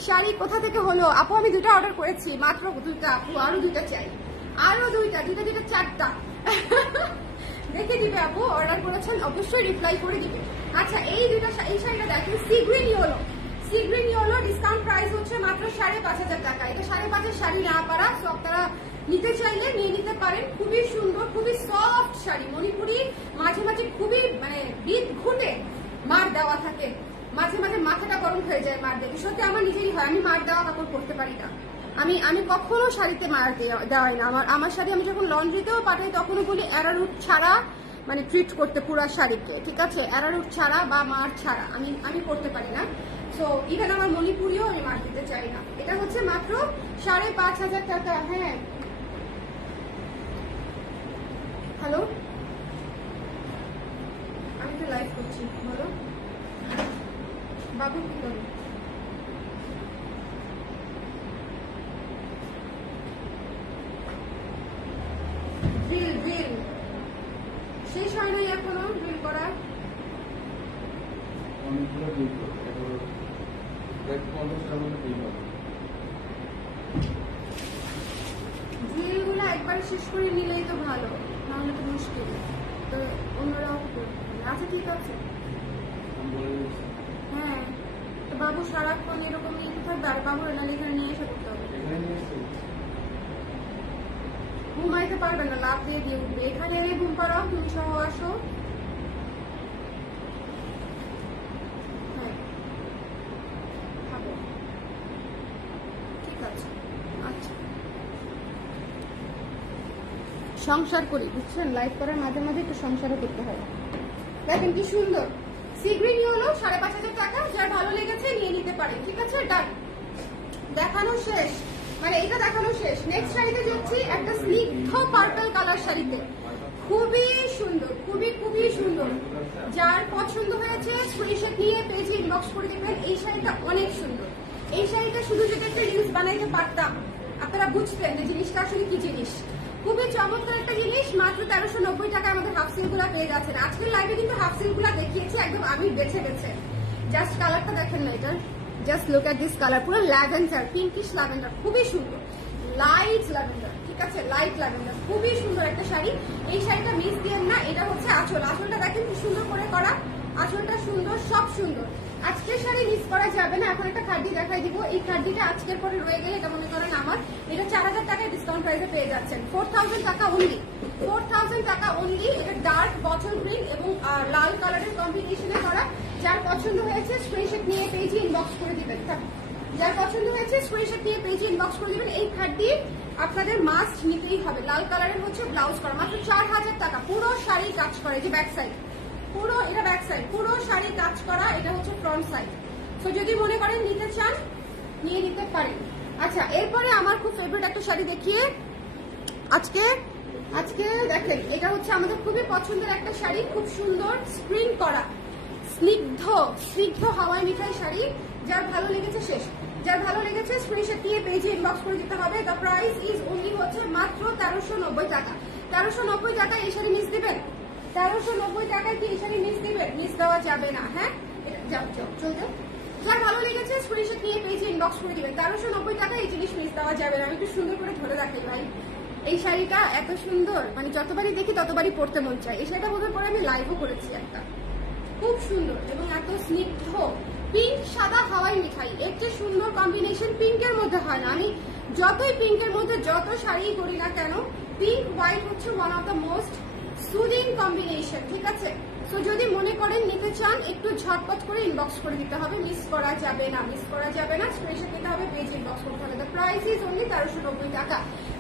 শাড়ি কোথা থেকে হলো। আপু আমি 2টা অর্ডার করেছি, মাত্র 2টা আপু, আরো 2টা চাই, আরো 2টা, 4টা দেখে দিবে আপু। অর্ডার করেছেন অবশ্যই রিপ্লাই করে দিবে। আচ্ছা এই শাড়িটা দেখেন, sea green yellow, sea green yellow, discount price হচ্ছে মাত্র 5,500 টাকা। এটা 5,500 শাড়ি না পারা, সব তারা নিতে চাইলে নিয়ে নিতে পারেন। খুবই সুন্দর, খুবই সফট শাড়ি, মণিপুরি, মাঝে মাঝে খুবই মানে বিদ ঘুটে মার দেওয়া থাকে, মাঝে মাঝে মাথাটা গরম হয়ে যায় মার দেখে। সত্যি আমার নিজেরই হয়, আমি মার দেওয়া কাপড় পরতে পারি না, আমি কখনো শাড়িতে মার দেওয়াই না। আমার শাড়ি আমি যখন লন্ড্রিতেও পাঠাই তখনও বলি অ্যারারুট ছাড়া মানে ট্রিট করতে পুরো শাড়িকে, ঠিক আছে, অ্যারারুট ছাড়া বা মার ছাড়া আমি করতে পারি না। সো ইভেন আমার মণিপুরিও আমি মার দিতে চাই না। এটা হচ্ছে মাত্র 5,500 টাকা। হ্যাঁ হ্যালো, আমি তো লাইভ করছি, বলো বাবু কি করো? ড্রিল শেষ হয় নাই এখনো ড্রিল করা। ড্রিলগুলো একবার শেষ করে নিলেই তো ভালো, নাহলে তো মুশকিল, তো অন্যরাও করবে। আচ্ছা ঠিক আছে, হ্যাঁ তো বাবু সারাক্ষণ এরকম নিয়ে থাকবে, আর বাবুর না এখানে নিয়ে এসে করতে হবে, ঘুমাইতে পারবে না, লাভ দিয়ে দিয়ে উঠবে। এখানে এনে ঘুম পাড়াও, তুমি সহ আসো। হ্যাঁ খাবো, ঠিক আছে। আচ্ছা সংসার করি বুঝছেন, লাইভ করার মাঝে মাঝে একটু সংসারও করতে হয়। দেখেন কি সুন্দর, সি গ্রিন হলো 5,500 টাকা। যার ভালো লেগেছে নিয়ে নিতে পারে, ঠিক আছে, ডান। দেখানো শেষ, মানে এটা দেখানো শেষ। নেক্সট শাড়িতে যাচ্ছি একটা স্নিগ্ধ পার্পল কালার শাড়িতে, খুবই সুন্দর, খুবই খুবই সুন্দর। যার পছন্দ হয়েছে স্ক্রিনশট নিয়ে পেজে ইনবক্স করে দেবেন। এই শাড়িটা অনেক সুন্দর, এই শাড়িটা শুধু যদি একটা রিলস বানাইতে পারতাম আপনারা বুঝতেন যে জিনিসটা আসলে কি জিনিস। খুবই চমৎকার একটা জিনিস, মাত্র 1390 টাকা আমাদের হাফ সিল গুলা পেয়ে যাচ্ছেন। আজকের লাইভে কিন্তু হাফ সিল গুলা দেখিয়েছি একদম আমি বেছে বেছে। জাস্ট কালারটা দেখেন না, এটার just look at this colour, পুরো ল্যাভেন্ডার, পিঙ্কিশ ল্যাভেন্ডার, খুবই সুন্দর, লাইট ল্যাভেন্ডার, ঠিক আছে, লাইট ল্যাভেন্ডার, খুবই সুন্দর একটা শাড়ি। এই শাড়িটা মিস দিয়েন না। এটা হচ্ছে আঁচল, আঁচলটা সব সুন্দর। আজকের শাড়ি মিস করা যাবে না। এখন একটা খাড্ডি দেখাই দিব, এই খাড্ডিটা আজকের পরে রয়ে গেলে এটা মনে করেন আমার, এটা 4000 টাকায় ডিসকাউন্ট প্রাইসে পেয়ে যাচ্ছেন, 4000 টাকা অনলি, 4000 টাকা অনলি। এটা ডার্ক বটল গ্রিন এবং লাল কালারের কম্বিনেশনে করা। যার পছন্দ হয়েছে স্ক্রিনশট নিয়ে পেজে ইনবক্স করে দিবেন, যার পছন্দ হয়েছে স্ক্রিনশট নিয়ে পেজে ইনবক্স করে দিবেন। এই খাড্ডি আপনাদের মাস্ট নিতেই হবে। লাল কালারের হচ্ছে ব্লাউজ করা, মাত্র 4000 টাকা। পুরো শাড়ি কাজ করে, যে ব্যাক সাইড, পুরো এটা ব্যাক সাইড, পুরো শাড়ি কাজ করা। এটা হচ্ছে ফ্রন্ট সাইড। সো যদি মনে করেন নিতে চান নিয়ে নিতে পারেন। আচ্ছা, এরপরে আমার খুব ফেভারিট একটা শাড়ি দেখিয়ে আজকে দেখেন, এটা হচ্ছে আমাদের খুবই পছন্দের একটা শাড়ি, খুব সুন্দর স্প্রিং করা স্নিগ্ধ স্নিগ্ধ হাওয়াই মিঠাই শাড়ি। যার ভালো লেগেছে শেষ, যার ভালো লেগেছে স্ক্রিনশট দিয়ে পেজে ইনবক্স করে দিতে হবে। দ্য প্রাইস ইজ অনলি হচ্ছে মাত্র 1390 টাকা। 1390 টাকা এই শাড়ি মিস দিবেন? 1390 টাকায় কি এই শাড়ি মিস দিবেন? মিস দেওয়া যাবে না। হ্যাঁ, যাও চলতে, যার ভালো লেগেছে স্ক্রিনশট নিয়ে পেজে ইনবক্স করে দিবেন। 1390 টাকা এই জিনিস মিস দেওয়া যাবে না। আমি একটু সুন্দর করে ধরে রাখি ভাই, এই শাড়িটা এত সুন্দর, মানে যতবারই দেখি ততবারই পরতে মন চায়। এই শাড়িটা বোধহয় পরে আমি লাইভও করেছি একটা, খুব সুন্দর এবং এত স্নিগ্ধ। পিঙ্ক সাদা হাওয়াই মিঠাই, এর যে সুন্দর কম্বিনেশন পিঙ্কের মধ্যে হয় না। আমি যতই পিঙ্কের মধ্যে যত শাড়ি করি না কেন, পিঙ্ক হোয়াইট হচ্ছে one of the most soothing combination, ঠিক আছে? তো যদি মনে করেন নিতে চান, একটু ঝটপট করে ইনবক্স করে দিতে হবে, মিস করা যাবে না, মিস করা যাবে না। স্ক্রিনশট নিতে হবে, পেজ ইনবক্স করতে হবে। দ্য প্রাইস ইজ অনলি 1390 টাকা।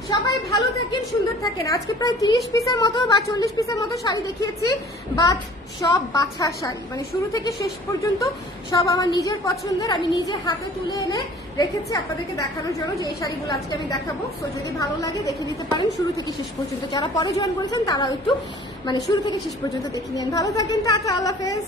সবাই ভালো থাকেন, সুন্দর থাকেন। আজকে প্রায় 30 পিসের মতো বা 40 পিসের মতো শাড়ি দেখিয়েছি, বাট সব বাছা শাড়ি, মানে শুরু থেকে শেষ পর্যন্ত সব আমার নিজের পছন্দের। আমি নিজে হাতে তুলে এনে রেখেছি আপনাদেরকে দেখানোর জন্য যে এই শাড়িগুলো আজকে আমি দেখাবো। সো যদি ভালো লাগে দেখে নিতে পারেন শুরু থেকে শেষ পর্যন্ত। যারা পরে জয়েন করেছেন তারাও একটু মানে শুরু থেকে শেষ পর্যন্ত দেখে নিন। ভালো থাকেন, টাটা, আল্লাহ হাফেজ।